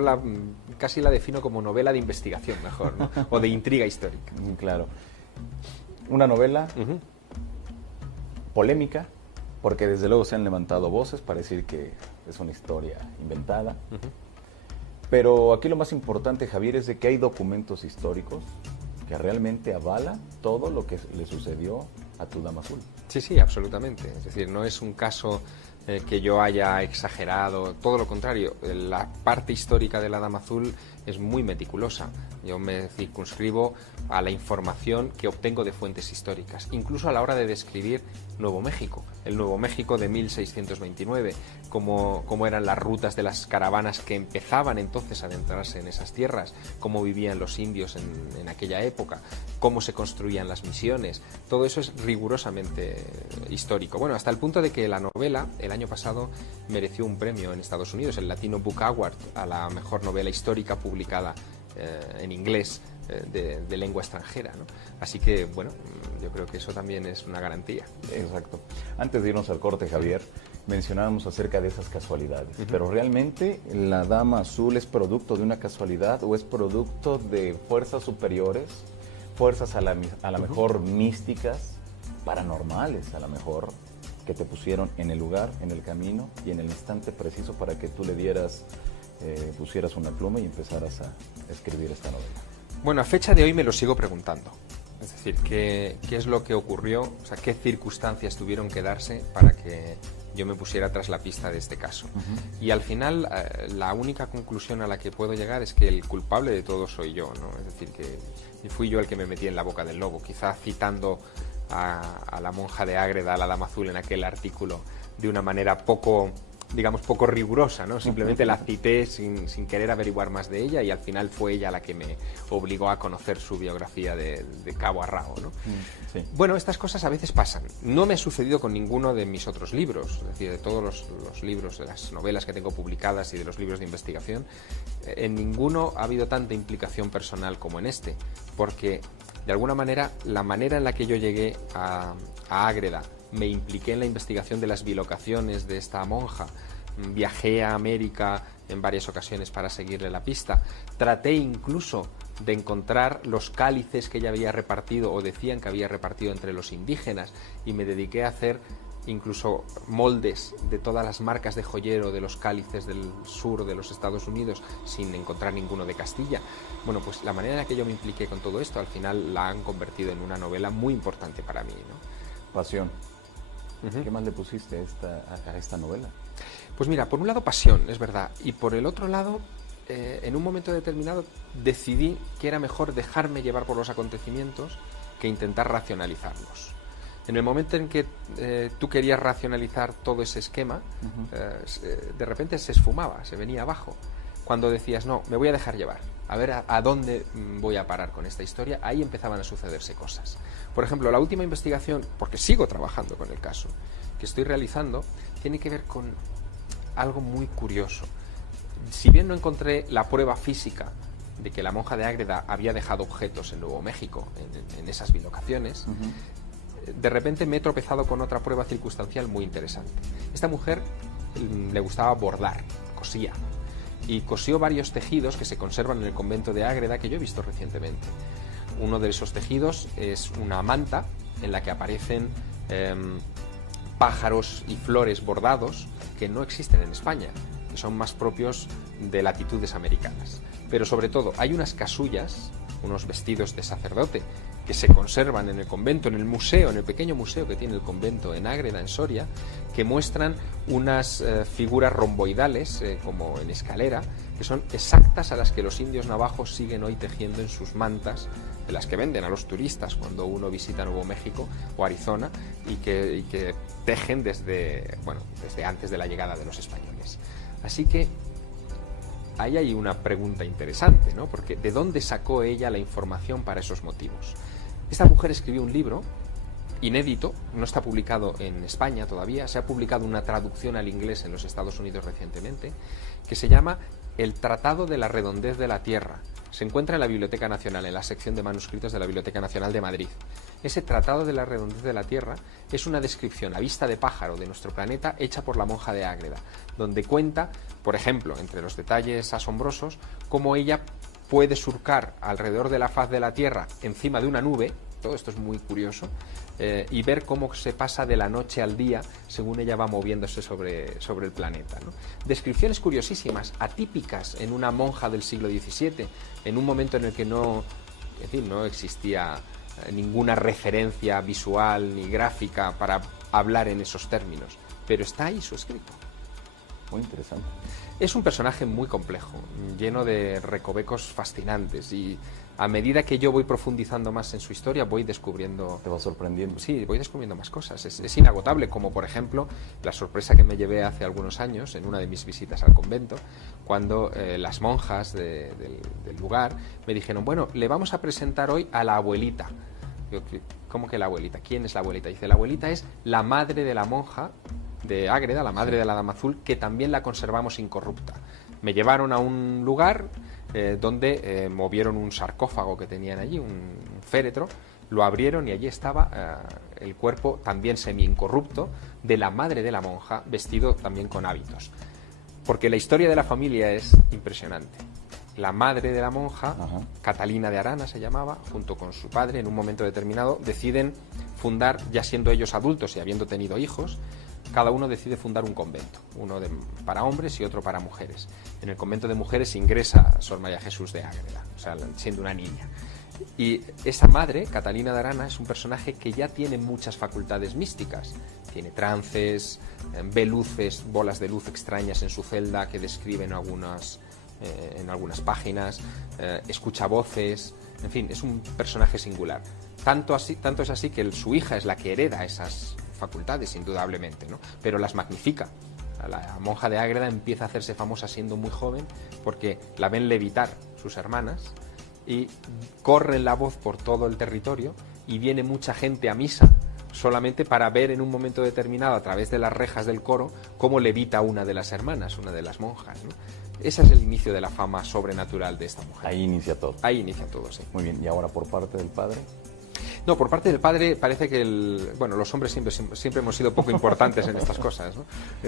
casi la defino como novela de investigación, mejor, ¿no? O de intriga histórica. Claro. Una novela polémica, porque desde luego se han levantado voces para decir que es una historia inventada. Pero aquí lo más importante, Javier, es de que hay documentos históricos que realmente avalan todo lo que le sucedió a tu Dama Azul. Sí, absolutamente. Es decir, no es un caso que yo haya exagerado, todo lo contrario. La parte histórica de la Dama Azul es muy meticulosa. Yo me circunscribo a la información que obtengo de fuentes históricas, incluso a la hora de describir Nuevo México, el Nuevo México de 1629, cómo eran las rutas de las caravanas que empezaban entonces a adentrarse en esas tierras, cómo vivían los indios en aquella época, cómo se construían las misiones. Todo eso es rigurosamente histórico. Bueno, hasta el punto de que la novela, el año pasado, mereció un premio en Estados Unidos, el Latino Book Award, a la mejor novela histórica publicada en inglés de lengua extranjera, ¿no? Así que, bueno, yo creo que eso también es una garantía. Exacto. Antes de irnos al corte, Javier, mencionábamos acerca de esas casualidades, pero ¿realmente la Dama Azul es producto de una casualidad o es producto de fuerzas superiores, fuerzas a la mejor místicas, paranormales a lo mejor, que te pusieron en el lugar, en el camino y en el instante preciso para que tú le pusieras una pluma y empezaras a escribir esta novela? Bueno, a fecha de hoy me lo sigo preguntando. Es decir, ¿qué es lo que ocurrió? O sea, ¿qué circunstancias tuvieron que darse para que yo me pusiera tras la pista de este caso? Y al final, la única conclusión a la que puedo llegar es que el culpable de todo soy yo, ¿no? Es decir, que fui yo el que me metí en la boca del lobo, quizá citando a la monja de Ágreda, a la Dama Azul, en aquel artículo, de una manera poco digamos, poco rigurosa, ¿no? Simplemente la cité sin querer averiguar más de ella y al final fue ella la que me obligó a conocer su biografía de cabo a rabo, ¿no? Sí. Bueno, estas cosas a veces pasan. No me ha sucedido con ninguno de mis otros libros, es decir, de todos los libros, de las novelas que tengo publicadas y de los libros de investigación, en ninguno ha habido tanta implicación personal como en este, porque de alguna manera la manera en la que yo llegué a Ágreda, me impliqué en la investigación de las bilocaciones de esta monja, viajé a América en varias ocasiones para seguirle la pista, traté incluso de encontrar los cálices que ella había repartido o decían que había repartido entre los indígenas y me dediqué a hacer incluso moldes de todas las marcas de joyero de los cálices del sur de los Estados Unidos sin encontrar ninguno de Castilla. Bueno, pues la manera en la que yo me impliqué con todo esto al final la han convertido en una novela muy importante para mí, ¿no? Pasión. ¿Qué más le pusiste a esta novela? Pues mira, por un lado pasión, es verdad, y por el otro lado, en un momento determinado decidí que era mejor dejarme llevar por los acontecimientos que intentar racionalizarlos. En el momento en que tú querías racionalizar todo ese esquema, de repente se esfumaba, se venía abajo. Cuando decías, no, me voy a dejar llevar, a ver a dónde voy a parar con esta historia, ahí empezaban a sucederse cosas. Por ejemplo, la última investigación, porque sigo trabajando con el caso, que estoy realizando, tiene que ver con algo muy curioso. Si bien no encontré la prueba física de que la monja de Ágreda había dejado objetos en Nuevo México, en esas bilocaciones, de repente me he tropezado con otra prueba circunstancial muy interesante. Esta mujer le gustaba bordar, cosía, y cosió varios tejidos que se conservan en el convento de Ágreda que yo he visto recientemente. Uno de esos tejidos es una manta en la que aparecen pájaros y flores bordados que no existen en España, que son más propios de latitudes americanas. Pero sobre todo hay unas casullas, unos vestidos de sacerdote que se conservan en el convento, en el museo, en el pequeño museo que tiene el convento en Ágreda, en Soria, que muestran unas figuras romboidales, como en escalera, que son exactas a las que los indios navajos siguen hoy tejiendo en sus mantas, de las que venden a los turistas cuando uno visita Nuevo México o Arizona y que tejen desde antes de la llegada de los españoles. Así que ahí hay una pregunta interesante, ¿no? Porque ¿de dónde sacó ella la información para esos motivos? Esta mujer escribió un libro inédito, no está publicado en España todavía, se ha publicado una traducción al inglés en los Estados Unidos recientemente, que se llama El Tratado de la Redondez de la Tierra. Se encuentra en la Biblioteca Nacional, en la sección de manuscritos de la Biblioteca Nacional de Madrid. Ese Tratado de la Redondez de la Tierra es una descripción a vista de pájaro de nuestro planeta hecha por la monja de Ágreda, donde cuenta, por ejemplo, entre los detalles asombrosos, cómo ella puede surcar alrededor de la faz de la Tierra encima de una nube, todo esto es muy curioso, y ver cómo se pasa de la noche al día según ella va moviéndose sobre el planeta, ¿no? Descripciones curiosísimas, atípicas en una monja del siglo XVII, en un momento en el que no existía ninguna referencia visual ni gráfica para hablar en esos términos, pero está ahí su escrito. Muy interesante. Es un personaje muy complejo, lleno de recovecos fascinantes y a medida que yo voy profundizando más en su historia voy descubriendo... Te va sorprendiendo. Sí, voy descubriendo más cosas. Es inagotable, como por ejemplo la sorpresa que me llevé hace algunos años en una de mis visitas al convento, cuando las monjas del lugar me dijeron, bueno, le vamos a presentar hoy a la abuelita. Digo, ¿cómo que la abuelita? ¿Quién es la abuelita? Dice, la abuelita es la madre de la monja de Ágreda, la madre de la Dama Azul, que también la conservamos incorrupta. Me llevaron a un lugar donde movieron un sarcófago que tenían allí, un féretro, lo abrieron y allí estaba el cuerpo también semi-incorrupto de la madre de la monja, vestido también con hábitos. Porque la historia de la familia es impresionante. La madre de la monja, Catalina de Arana se llamaba, junto con su padre, en un momento determinado, deciden fundar, ya siendo ellos adultos y habiendo tenido hijos, cada uno decide fundar un convento, uno para hombres y otro para mujeres. En el convento de mujeres ingresa Sor María Jesús de Ágreda, o sea, siendo una niña. Y esa madre, Catalina de Arana, es un personaje que ya tiene muchas facultades místicas. Tiene trances, ve luces, bolas de luz extrañas en su celda que describen en algunas páginas, escucha voces, en fin, es un personaje singular. Tanto es así que su hija es la que hereda esas facultades, indudablemente, ¿no? Pero las magnifica. La monja de Ágreda empieza a hacerse famosa siendo muy joven porque la ven levitar sus hermanas y corre la voz por todo el territorio y viene mucha gente a misa solamente para ver en un momento determinado a través de las rejas del coro cómo levita una de las hermanas, una de las monjas, ¿no? Ese es el inicio de la fama sobrenatural de esta mujer. Ahí inicia todo. Ahí inicia todo, sí. Muy bien, ¿y ahora por parte del padre? No, por parte del padre parece que los hombres siempre hemos sido poco importantes en estas cosas, ¿no?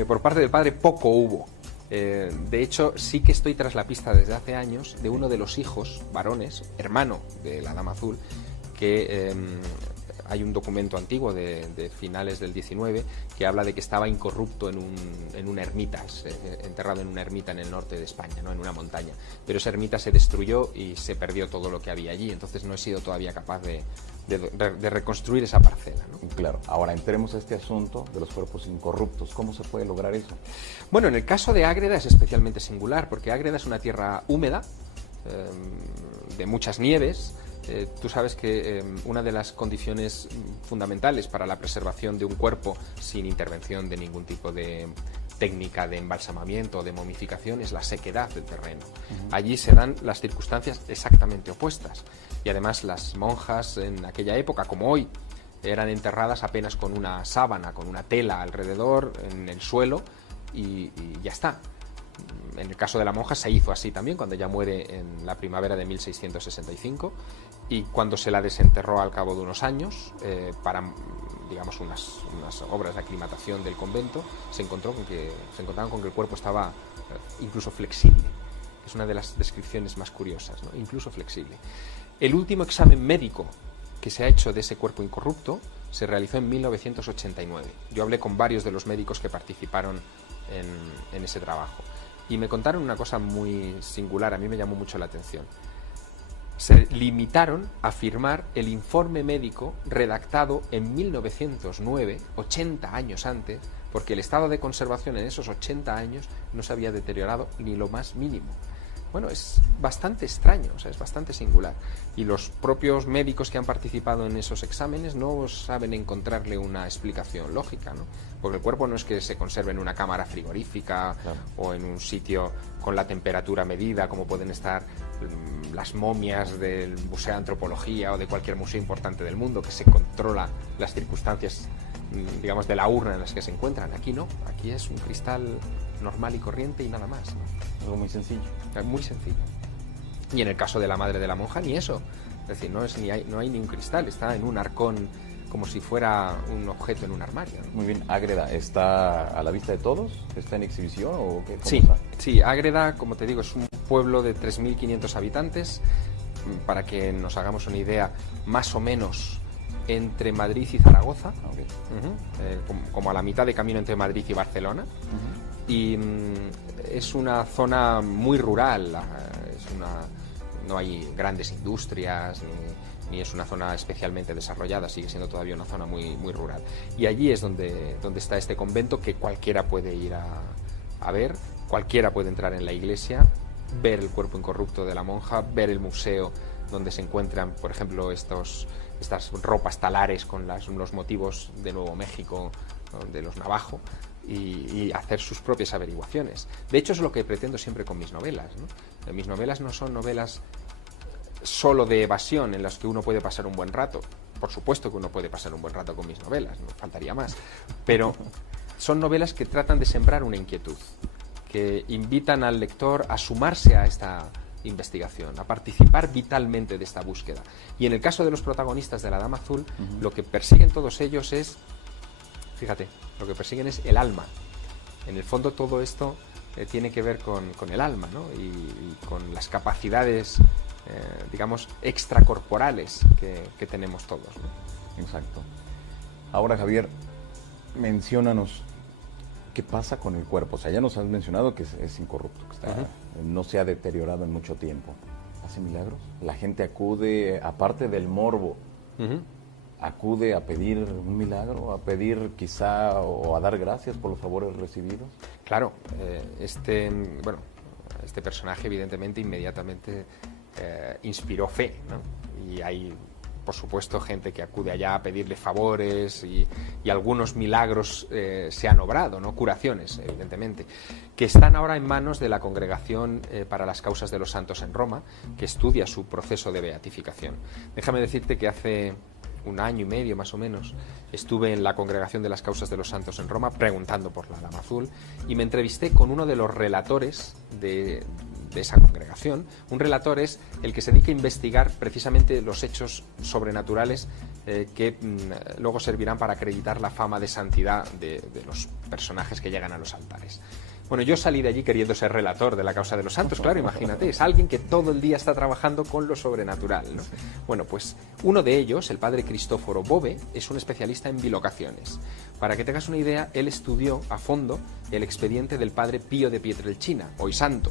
Por parte del padre poco hubo. De hecho, sí que estoy tras la pista desde hace años de uno de los hijos varones, hermano de la Dama Azul, que hay un documento antiguo de finales del 19 que habla de que estaba incorrupto en una ermita, enterrado en una ermita en el norte de España, ¿no? En una montaña. Pero esa ermita se destruyó y se perdió todo lo que había allí, entonces no he sido todavía capaz de reconstruir esa parcela, ¿no? Claro. Ahora entremos a este asunto de los cuerpos incorruptos. ¿Cómo se puede lograr eso? Bueno, en el caso de Ágreda es especialmente singular, porque Ágreda es una tierra húmeda, de muchas nieves. Tú sabes que una de las condiciones fundamentales para la preservación de un cuerpo sin intervención de ningún tipo de técnica de embalsamamiento o de momificación es la sequedad del terreno. Allí se dan las circunstancias exactamente opuestas. Y además las monjas en aquella época, como hoy, eran enterradas apenas con una sábana, con una tela alrededor, en el suelo, y ya está. En el caso de la monja se hizo así también, cuando ella muere en la primavera de 1665, y cuando se la desenterró al cabo de unos años, para, digamos, unas obras de aclimatación del convento, se encontraron con que el cuerpo estaba incluso flexible. Es una de las descripciones más curiosas, ¿no? Incluso flexible. El último examen médico que se ha hecho de ese cuerpo incorrupto se realizó en 1989. Yo hablé con varios de los médicos que participaron en ese trabajo y me contaron una cosa muy singular, a mí me llamó mucho la atención. Se limitaron a firmar el informe médico redactado en 1909, 80 años antes, porque el estado de conservación en esos 80 años no se había deteriorado ni lo más mínimo. Bueno, es bastante extraño, o sea, es bastante singular. Y los propios médicos que han participado en esos exámenes no saben encontrarle una explicación lógica, ¿no? Porque el cuerpo no es que se conserve en una cámara frigorífica, claro, o en un sitio con la temperatura medida, como pueden estar las momias del Museo de Antropología o de cualquier museo importante del mundo, que se controla las circunstancias, digamos, de la urna en las que se encuentran. Aquí no, aquí es un cristal normal y corriente y nada más, ¿no? Algo muy sencillo. Muy sencillo. Y en el caso de la madre de la monja, ni eso. Es decir, no hay ni un cristal, está en un arcón como si fuera un objeto en un armario, ¿no? Muy bien. ¿Ágreda está a la vista de todos? ¿Está en exhibición o qué? Sí, Ágreda, como te digo, es un pueblo de 3.500 habitantes. Para que nos hagamos una idea, más o menos entre Madrid y Zaragoza, okay, como a la mitad de camino entre Madrid y Barcelona. Y es una zona muy rural, no hay grandes industrias, ni es una zona especialmente desarrollada, sigue siendo todavía una zona muy, muy rural. Y allí es donde está este convento que cualquiera puede ir a ver, cualquiera puede entrar en la iglesia, ver el cuerpo incorrupto de la monja, ver el museo donde se encuentran, por ejemplo, estas ropas talares con los motivos de Nuevo México, de los Navajo, y hacer sus propias averiguaciones. De hecho, es lo que pretendo siempre con mis novelas, ¿no? Mis novelas no son novelas solo de evasión en las que uno puede pasar un buen rato. Por supuesto que uno puede pasar un buen rato con mis novelas, no faltaría más. Pero son novelas que tratan de sembrar una inquietud, que invitan al lector a sumarse a esta investigación, a participar vitalmente de esta búsqueda. Y en el caso de los protagonistas de La Dama Azul, lo que persiguen todos ellos es, fíjate, lo que persiguen es el alma. En el fondo todo esto tiene que ver con el alma, ¿no? y con las capacidades, digamos, extracorporales que tenemos todos, ¿no? Exacto. Ahora, Javier, menciónanos qué pasa con el cuerpo. O sea, ya nos has mencionado que es incorrupto, que no se ha deteriorado en mucho tiempo. ¿Hace milagros? La gente acude, aparte del morbo, acude a pedir un milagro, a pedir quizá o a dar gracias por los favores recibidos. Claro, este personaje evidentemente inmediatamente inspiró fe, ¿no? Y hay por supuesto, gente que acude allá a pedirle favores y algunos milagros se han obrado, ¿no? Curaciones, evidentemente, que están ahora en manos de la Congregación para las Causas de los Santos en Roma, que estudia su proceso de beatificación. Déjame decirte que hace un año y medio más o menos estuve en la Congregación de las Causas de los Santos en Roma preguntando por la Dama Azul y me entrevisté con uno de los relatores de esa congregación. Un relator es el que se dedica a investigar precisamente los hechos sobrenaturales que luego servirán para acreditar la fama de santidad de los personajes que llegan a los altares. Bueno, yo salí de allí queriendo ser relator de la Causa de los Santos, claro, imagínate, es alguien que todo el día está trabajando con lo sobrenatural, ¿no? Bueno, pues uno de ellos, el padre Cristoforo Bove, es un especialista en bilocaciones. Para que tengas una idea, él estudió a fondo el expediente del padre Pío de Pietrelcina, hoy santo.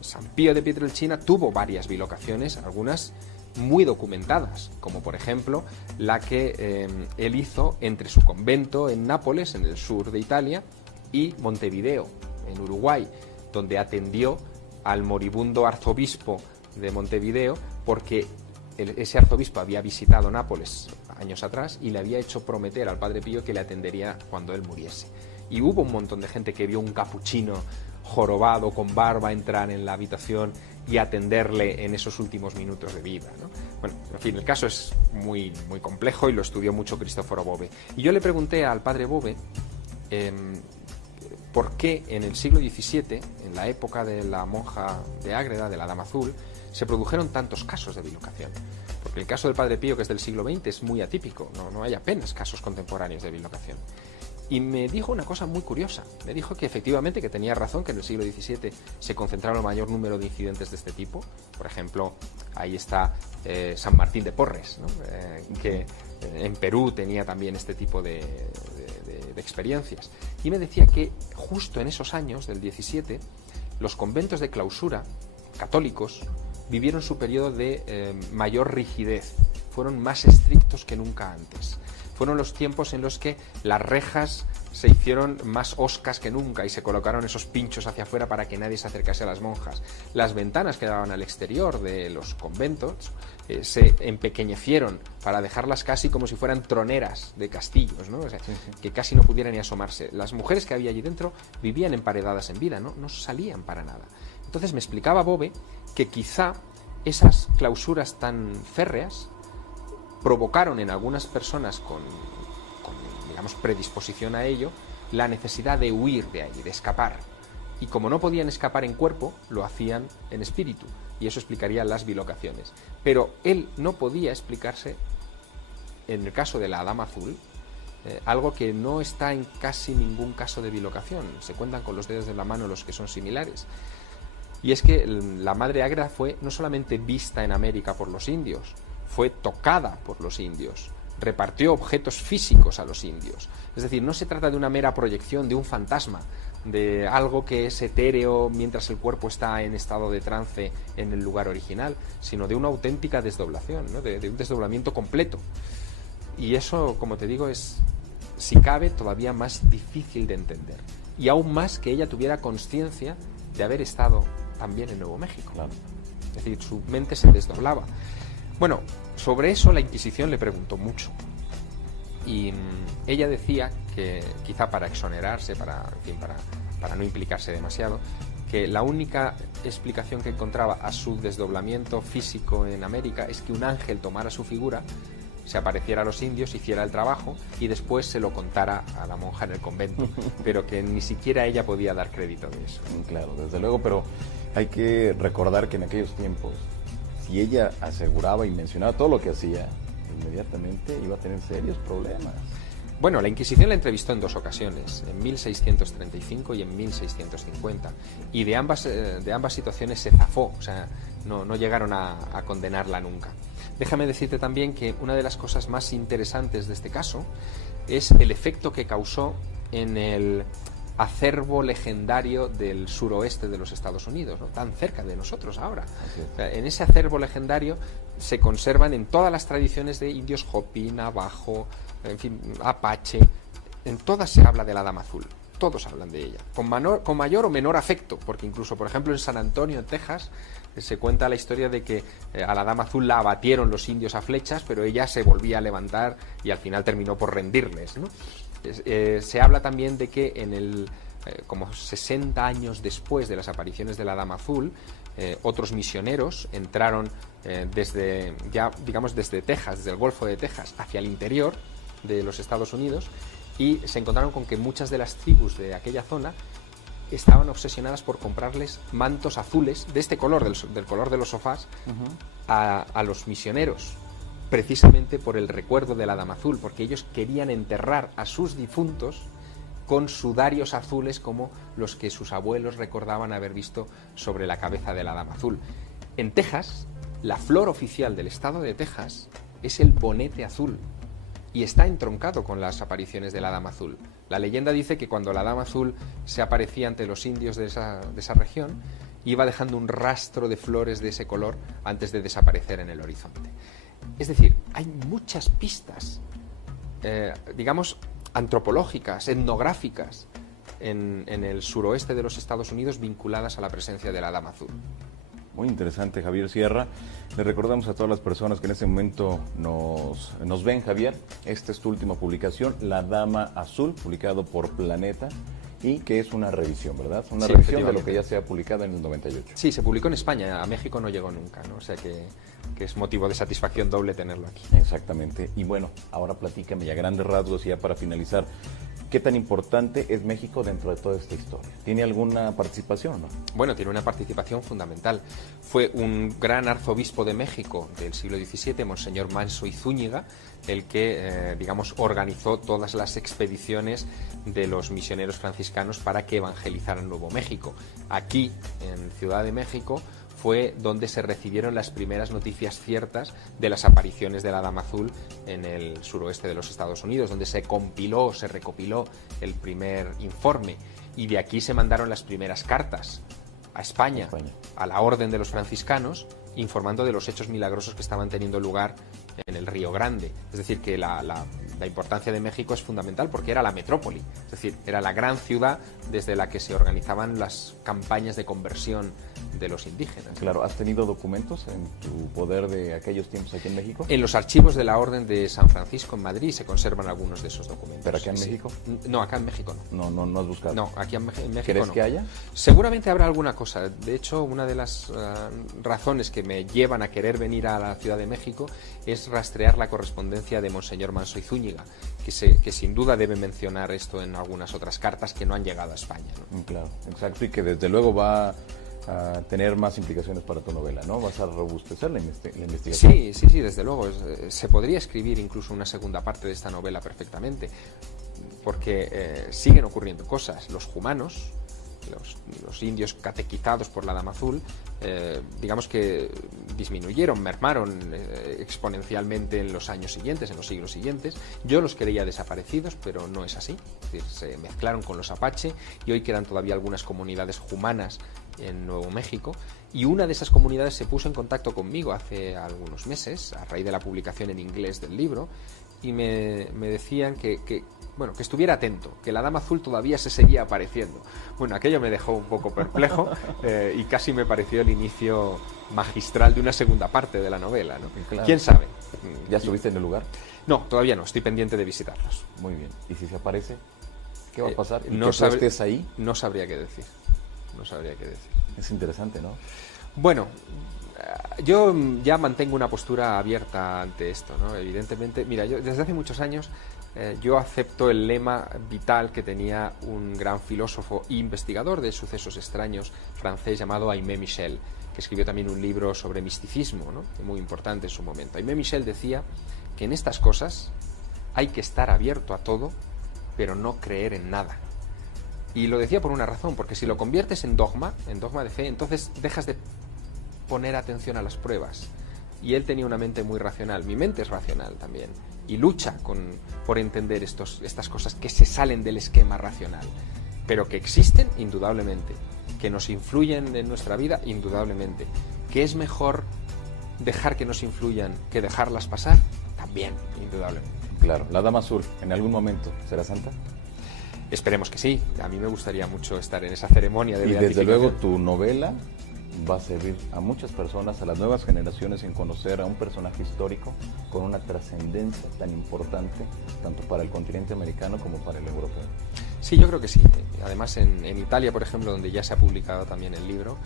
San Pío de Pietrelcina tuvo varias bilocaciones, algunas muy documentadas, como por ejemplo la que él hizo entre su convento en Nápoles, en el sur de Italia, y Montevideo, en Uruguay, donde atendió al moribundo arzobispo de Montevideo, porque ese arzobispo había visitado Nápoles años atrás y le había hecho prometer al padre Pío que le atendería cuando él muriese. Y hubo un montón de gente que vio un capuchino jorobado con barba entrar en la habitación y atenderle en esos últimos minutos de vida, ¿no? Bueno, en fin, el caso es muy, muy complejo y lo estudió mucho Cristoforo Bove. Y yo le pregunté al padre Bove por qué en el siglo XVII, en la época de la monja de Ágreda, de la Dama Azul, se produjeron tantos casos de bilocación. Porque el caso del padre Pío, que es del siglo XX, es muy atípico, no hay apenas casos contemporáneos de bilocación. Y me dijo una cosa muy curiosa. Me dijo que efectivamente que tenía razón, que en el siglo XVII se concentraron el mayor número de incidentes de este tipo. Por ejemplo, ahí está San Martín de Porres, ¿no? Que en Perú tenía también este tipo de experiencias. Y me decía que justo en esos años del XVII, los conventos de clausura católicos vivieron su periodo de mayor rigidez. Fueron más estrictos que nunca antes. Fueron los tiempos en los que las rejas se hicieron más hoscas que nunca y se colocaron esos pinchos hacia afuera para que nadie se acercase a las monjas. Las ventanas que daban al exterior de los conventos se empequeñecieron para dejarlas casi como si fueran troneras de castillos, ¿no? O sea, que casi no pudieran ni asomarse. Las mujeres que había allí dentro vivían emparedadas en vida, no salían para nada. Entonces me explicaba Bove que quizá esas clausuras tan férreas provocaron en algunas personas con digamos, predisposición a ello, la necesidad de huir de allí, de escapar. Y como no podían escapar en cuerpo, lo hacían en espíritu. Y eso explicaría las bilocaciones. Pero él no podía explicarse, en el caso de la Dama Azul, algo que no está en casi ningún caso de bilocación. Se cuentan con los dedos de la mano los que son similares. Y es que la Madre Ágreda fue no solamente vista en América por los indios, fue tocada por los indios, repartió objetos físicos a los indios. Es decir, no se trata de una mera proyección, de un fantasma, de algo que es etéreo mientras el cuerpo está en estado de trance en el lugar original, sino de una auténtica desdoblación, ¿no? de un desdoblamiento completo. Y eso, como te digo, es, si cabe, todavía más difícil de entender. Y aún más que ella tuviera conciencia de haber estado también en Nuevo México. Claro. Es decir, su mente se desdoblaba. Bueno, sobre eso la Inquisición le preguntó mucho. Y ella decía que, quizá para exonerarse, para no implicarse demasiado, que la única explicación que encontraba a su desdoblamiento físico en América es que un ángel tomara su figura, se apareciera a los indios, hiciera el trabajo y después se lo contara a la monja en el convento, pero que ni siquiera ella podía dar crédito de eso. Claro, desde luego, pero hay que recordar que en aquellos tiempos, si ella aseguraba y mencionaba todo lo que hacía, inmediatamente iba a tener serios problemas. Bueno, la Inquisición la entrevistó en dos ocasiones, en 1635 y en 1650, y de ambas situaciones se zafó, o sea, no llegaron a condenarla nunca. Déjame decirte también que una de las cosas más interesantes de este caso es el efecto que causó en el acervo legendario del suroeste de los Estados Unidos, ¿no? Tan cerca de nosotros ahora. O sea, en ese acervo legendario se conservan en todas las tradiciones de indios Hopi, Navajo, en fin, Apache, en todas se habla de la Dama Azul. todos hablan de ella, con mayor o menor afecto, porque incluso, por ejemplo, en San Antonio, en Texas, se cuenta la historia de que a la Dama Azul la abatieron los indios a flechas, pero ella se volvía a levantar y al final terminó por rendirles, ¿no? Se habla también de que como 60 años después de las apariciones de la Dama Azul, otros misioneros entraron desde Texas, desde el Golfo de Texas, hacia el interior de los Estados Unidos, y se encontraron con que muchas de las tribus de aquella zona estaban obsesionadas por comprarles mantos azules de este color, del color de los sofás, a los misioneros, precisamente por el recuerdo de la Dama Azul, porque ellos querían enterrar a sus difuntos con sudarios azules como los que sus abuelos recordaban haber visto sobre la cabeza de la Dama Azul. En Texas, la flor oficial del estado de Texas es el bonete azul, y está entroncado con las apariciones de la Dama Azul. La leyenda dice que cuando la Dama Azul se aparecía ante los indios de esa región, iba dejando un rastro de flores de ese color antes de desaparecer en el horizonte. Es decir, hay muchas pistas, antropológicas, etnográficas, en el suroeste de los Estados Unidos vinculadas a la presencia de la Dama Azul. Muy interesante, Javier Sierra. Le recordamos a todas las personas que en este momento nos ven, Javier. Esta es tu última publicación, La Dama Azul, publicado por Planeta, y que es una revisión, ¿verdad? Una revisión de lo que ya se ha publicado en el 98. Sí, se publicó en España, a México no llegó nunca, ¿no? O sea que es motivo de satisfacción doble tenerlo aquí. Exactamente. Y bueno, ahora platícame ya a grandes rasgos y ya para finalizar, ¿qué tan importante es México dentro de toda esta historia? ¿Tiene alguna participación, no? Bueno, tiene una participación fundamental. Fue un gran arzobispo de México del siglo XVII, Monseñor Manso y Zúñiga, el que, organizó todas las expediciones de los misioneros franciscanos para que evangelizaran Nuevo México. Aquí, en Ciudad de México, fue donde se recibieron las primeras noticias ciertas de las apariciones de la Dama Azul en el suroeste de los Estados Unidos, donde se recopiló el primer informe, y de aquí se mandaron las primeras cartas a España, a la Orden de los Franciscanos, informando de los hechos milagrosos que estaban teniendo lugar en el Río Grande. Es decir, que la importancia de México es fundamental porque era la metrópoli, es decir, era la gran ciudad desde la que se organizaban las campañas de conversión de los indígenas. Claro, ¿has tenido documentos en tu poder de aquellos tiempos aquí en México? En los archivos de la Orden de San Francisco en Madrid se conservan algunos de esos documentos. ¿Pero acá en México? No, acá en México no. No has buscado. No, aquí en México ¿Crees no. que haya? Seguramente habrá alguna cosa. De hecho, una de las razones que me llevan a querer venir a la Ciudad de México es rastrear la correspondencia de Monseñor Manso y Zúñiga, que sin duda debe mencionar esto en algunas otras cartas que no han llegado a España, ¿no? Claro, exacto, y que desde luego va a tener más implicaciones para tu novela, ¿no? Vas a robustecer la investigación. Sí, desde luego. Se podría escribir incluso una segunda parte de esta novela perfectamente, porque siguen ocurriendo cosas. Los cumanos, los indios catequizados por la Dama Azul, digamos que mermaron exponencialmente en los años siguientes, en los siglos siguientes. Yo los creía desaparecidos, pero no es así. Es decir, se mezclaron con los apache y hoy quedan todavía algunas comunidades humanas en Nuevo México, y una de esas comunidades se puso en contacto conmigo hace algunos meses a raíz de la publicación en inglés del libro, y me decían que estuviera atento, que la Dama Azul todavía se seguía apareciendo. Bueno, aquello me dejó un poco perplejo y casi me pareció el inicio magistral de una segunda parte de la novela, ¿no? Claro. ¿Quién sabe? ¿Ya estuviste en el lugar? No, todavía no, estoy pendiente de visitarlos. Muy bien. ¿Y si se aparece? ¿Qué va a pasar? ¿Y No que tú estés ahí? No sabría qué decir. Es interesante, ¿no? Bueno, yo ya mantengo una postura abierta ante esto, ¿no? Evidentemente, mira, yo desde hace muchos años yo acepto el lema vital que tenía un gran filósofo e investigador de sucesos extraños francés llamado Aimé Michel, que escribió también un libro sobre misticismo, ¿no? Muy importante en su momento. Aimé Michel decía que en estas cosas hay que estar abierto a todo, pero no creer en nada. Y lo decía por una razón, porque si lo conviertes en dogma de fe, entonces dejas de poner atención a las pruebas. Y él tenía una mente muy racional. Mi mente es racional también, y lucha por entender estas cosas que se salen del esquema racional, pero que existen, indudablemente, que nos influyen en nuestra vida, indudablemente, que es mejor dejar que nos influyan que dejarlas pasar, también, indudablemente. Claro. La Dama Azul, ¿en algún momento será santa? Esperemos que sí. A mí me gustaría mucho estar en esa ceremonia de beatificación. Y desde luego tu novela va a servir a muchas personas, a las nuevas generaciones, en conocer a un personaje histórico con una trascendencia tan importante, tanto para el continente americano como para el europeo. Sí, yo creo que sí. Además, en Italia, por ejemplo, donde ya se ha publicado también el libro,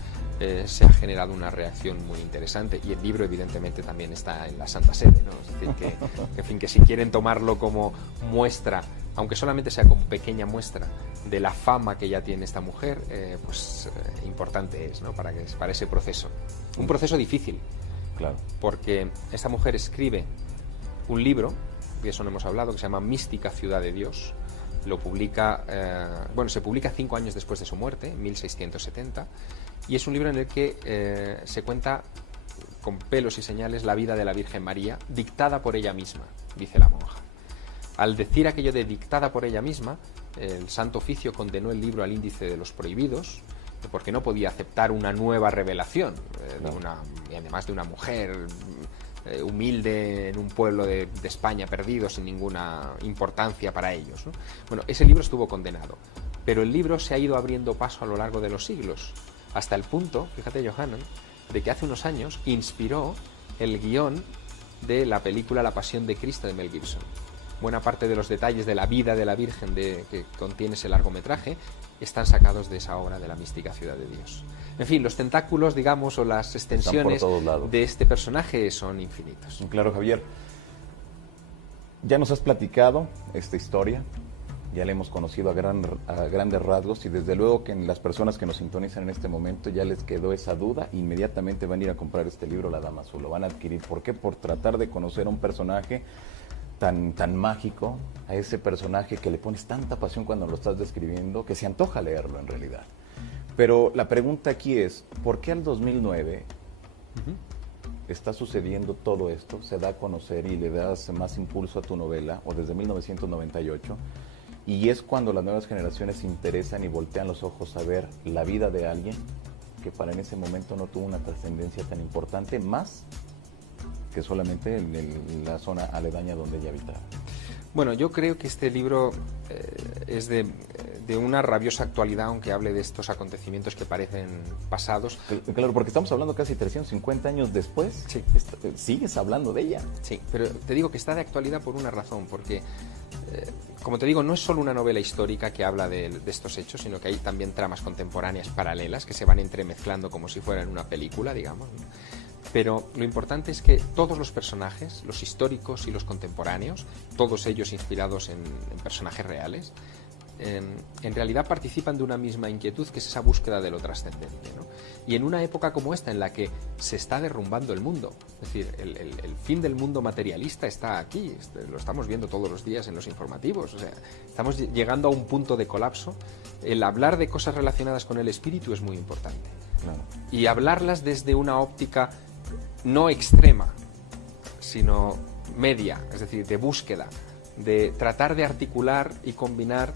se ha generado una reacción muy interesante, y el libro evidentemente también está en la Santa Sede, ¿no? Es decir, en fin, que si quieren tomarlo como muestra, aunque solamente sea como pequeña muestra de la fama que ya tiene esta mujer, importante es, ¿no? Para ese proceso. Un proceso difícil, claro, porque esta mujer escribe un libro, de eso no hemos hablado, que se llama Mística Ciudad de Dios. Lo publica, se publica 5 años después de su muerte, en 1670, y es un libro en el que se cuenta con pelos y señales la vida de la Virgen María, dictada por ella misma, dice la monja. Al decir aquello de dictada por ella misma, el Santo Oficio condenó el libro al índice de los prohibidos, porque no podía aceptar una nueva revelación, y además de una mujer humilde en un pueblo de España perdido sin ninguna importancia para ellos, ¿no? Bueno, ese libro estuvo condenado, pero el libro se ha ido abriendo paso a lo largo de los siglos, hasta el punto, fíjate, Johanan, de que hace unos años inspiró el guión de la película La Pasión de Cristo de Mel Gibson. Buena parte de los detalles de la vida de la Virgen que contiene ese largometraje están sacados de esa obra de la Mística Ciudad de Dios. En fin, los tentáculos, digamos, o las extensiones de este personaje son infinitos. Claro, Javier. Ya nos has platicado esta historia, ya la hemos conocido a grandes rasgos, y desde luego que en las personas que nos sintonizan en este momento ya les quedó esa duda, inmediatamente van a ir a comprar este libro, La Dama Azul, lo van a adquirir. ¿Por qué? Por tratar de conocer a un personaje tan mágico, a ese personaje que le pones tanta pasión cuando lo estás describiendo, que se antoja leerlo en realidad. Pero la pregunta aquí es, ¿por qué al 2009 está sucediendo todo esto? Se da a conocer y le das más impulso a tu novela, o desde 1998, y es cuando las nuevas generaciones se interesan y voltean los ojos a ver la vida de alguien que para en ese momento no tuvo una trascendencia tan importante, más que solamente en la zona aledaña donde ella habitaba. Bueno, yo creo que este libro es de una rabiosa actualidad, aunque hable de estos acontecimientos que parecen pasados. Claro, porque estamos hablando casi 350 años después. Sí. Sigues hablando de ella. Sí, pero te digo que está de actualidad por una razón, porque, como te digo, no es solo una novela histórica que habla de estos hechos, sino que hay también tramas contemporáneas paralelas que se van entremezclando como si fueran una película, digamos, ¿no? Pero lo importante es que todos los personajes, los históricos y los contemporáneos, todos ellos inspirados en personajes reales, en realidad participan de una misma inquietud, que es esa búsqueda de lo trascendente, ¿no? Y en una época como esta, en la que se está derrumbando el mundo, es decir, el fin del mundo materialista está aquí, lo estamos viendo todos los días en los informativos, o sea, estamos llegando a un punto de colapso. El hablar de cosas relacionadas con el espíritu es muy importante. Claro. Y hablarlas desde una óptica no extrema, sino media, es decir, de búsqueda, de tratar de articular y combinar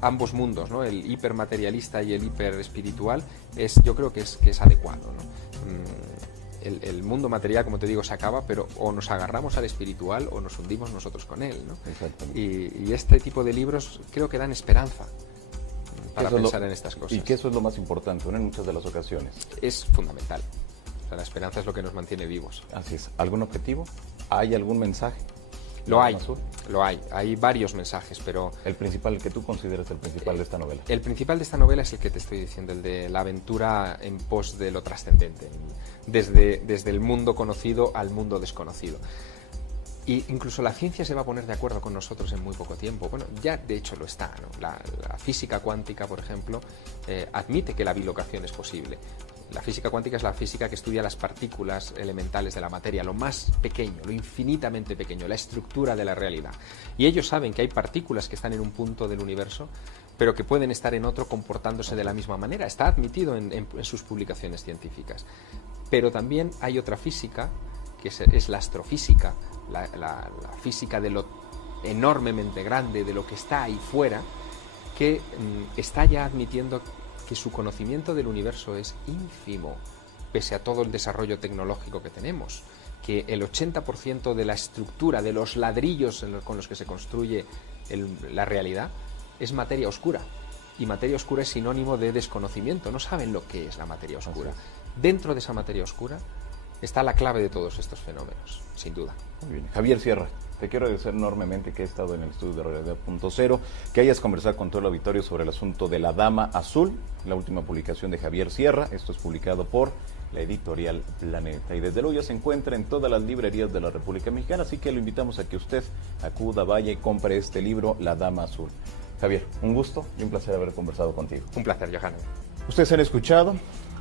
ambos mundos, ¿no? El hipermaterialista y el hiperespiritual, yo creo que es adecuado, ¿no? El mundo material, como te digo, se acaba, pero o nos agarramos al espiritual o nos hundimos nosotros con él, ¿no? Exactamente. Y este tipo de libros creo que dan esperanza para pensar en estas cosas. Y que eso es lo más importante, ¿no? En muchas de las ocasiones. Es fundamental. O sea, la esperanza es lo que nos mantiene vivos. Así es. ¿Algún objetivo? ¿Hay algún mensaje? Lo hay. Hay varios mensajes, pero... El principal, el que tú consideras el principal de esta novela. El principal de esta novela es el que te estoy diciendo, el de la aventura en pos de lo trascendente, desde el mundo conocido al mundo desconocido. Y incluso la ciencia se va a poner de acuerdo con nosotros en muy poco tiempo. Bueno, ya de hecho lo está, ¿no? La física cuántica, por ejemplo, admite que la bilocación es posible. La física cuántica es la física que estudia las partículas elementales de la materia, lo más pequeño, lo infinitamente pequeño, la estructura de la realidad. Y ellos saben que hay partículas que están en un punto del universo, pero que pueden estar en otro comportándose de la misma manera. Está admitido en sus publicaciones científicas. Pero también hay otra física, que es la astrofísica, la física de lo enormemente grande, de lo que está ahí fuera, que está ya admitiendo que su conocimiento del universo es ínfimo, pese a todo el desarrollo tecnológico que tenemos, que el 80% de la estructura, de los ladrillos con los que se construye la realidad, es materia oscura. Y materia oscura es sinónimo de desconocimiento. No saben lo que es la materia oscura. Dentro de esa materia oscura está la clave de todos estos fenómenos, sin duda. Muy bien. Javier Sierra, te quiero agradecer enormemente que hayas estado en el estudio de Realidad.0, que hayas conversado con todo el auditorio sobre el asunto de La Dama Azul, la última publicación de Javier Sierra. Esto es publicado por la editorial Planeta. Y desde luego ya se encuentra en todas las librerías de la República Mexicana, así que lo invitamos a que usted acuda, vaya y compre este libro, La Dama Azul. Javier, un gusto y un placer haber conversado contigo. Un placer, Johan. Ustedes han escuchado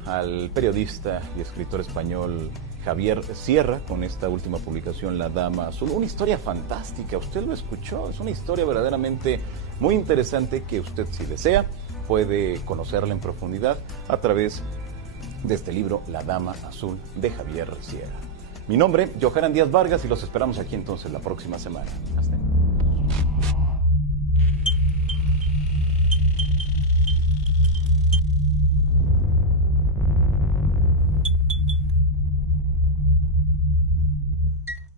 al periodista y escritor español Javier Sierra con esta última publicación, La Dama Azul. Una historia fantástica, usted lo escuchó, es una historia verdaderamente muy interesante que usted, si desea, puede conocerla en profundidad a través de este libro, La Dama Azul, de Javier Sierra. Mi nombre, Johanan Díaz Vargas, y los esperamos aquí entonces la próxima semana. Hasta luego.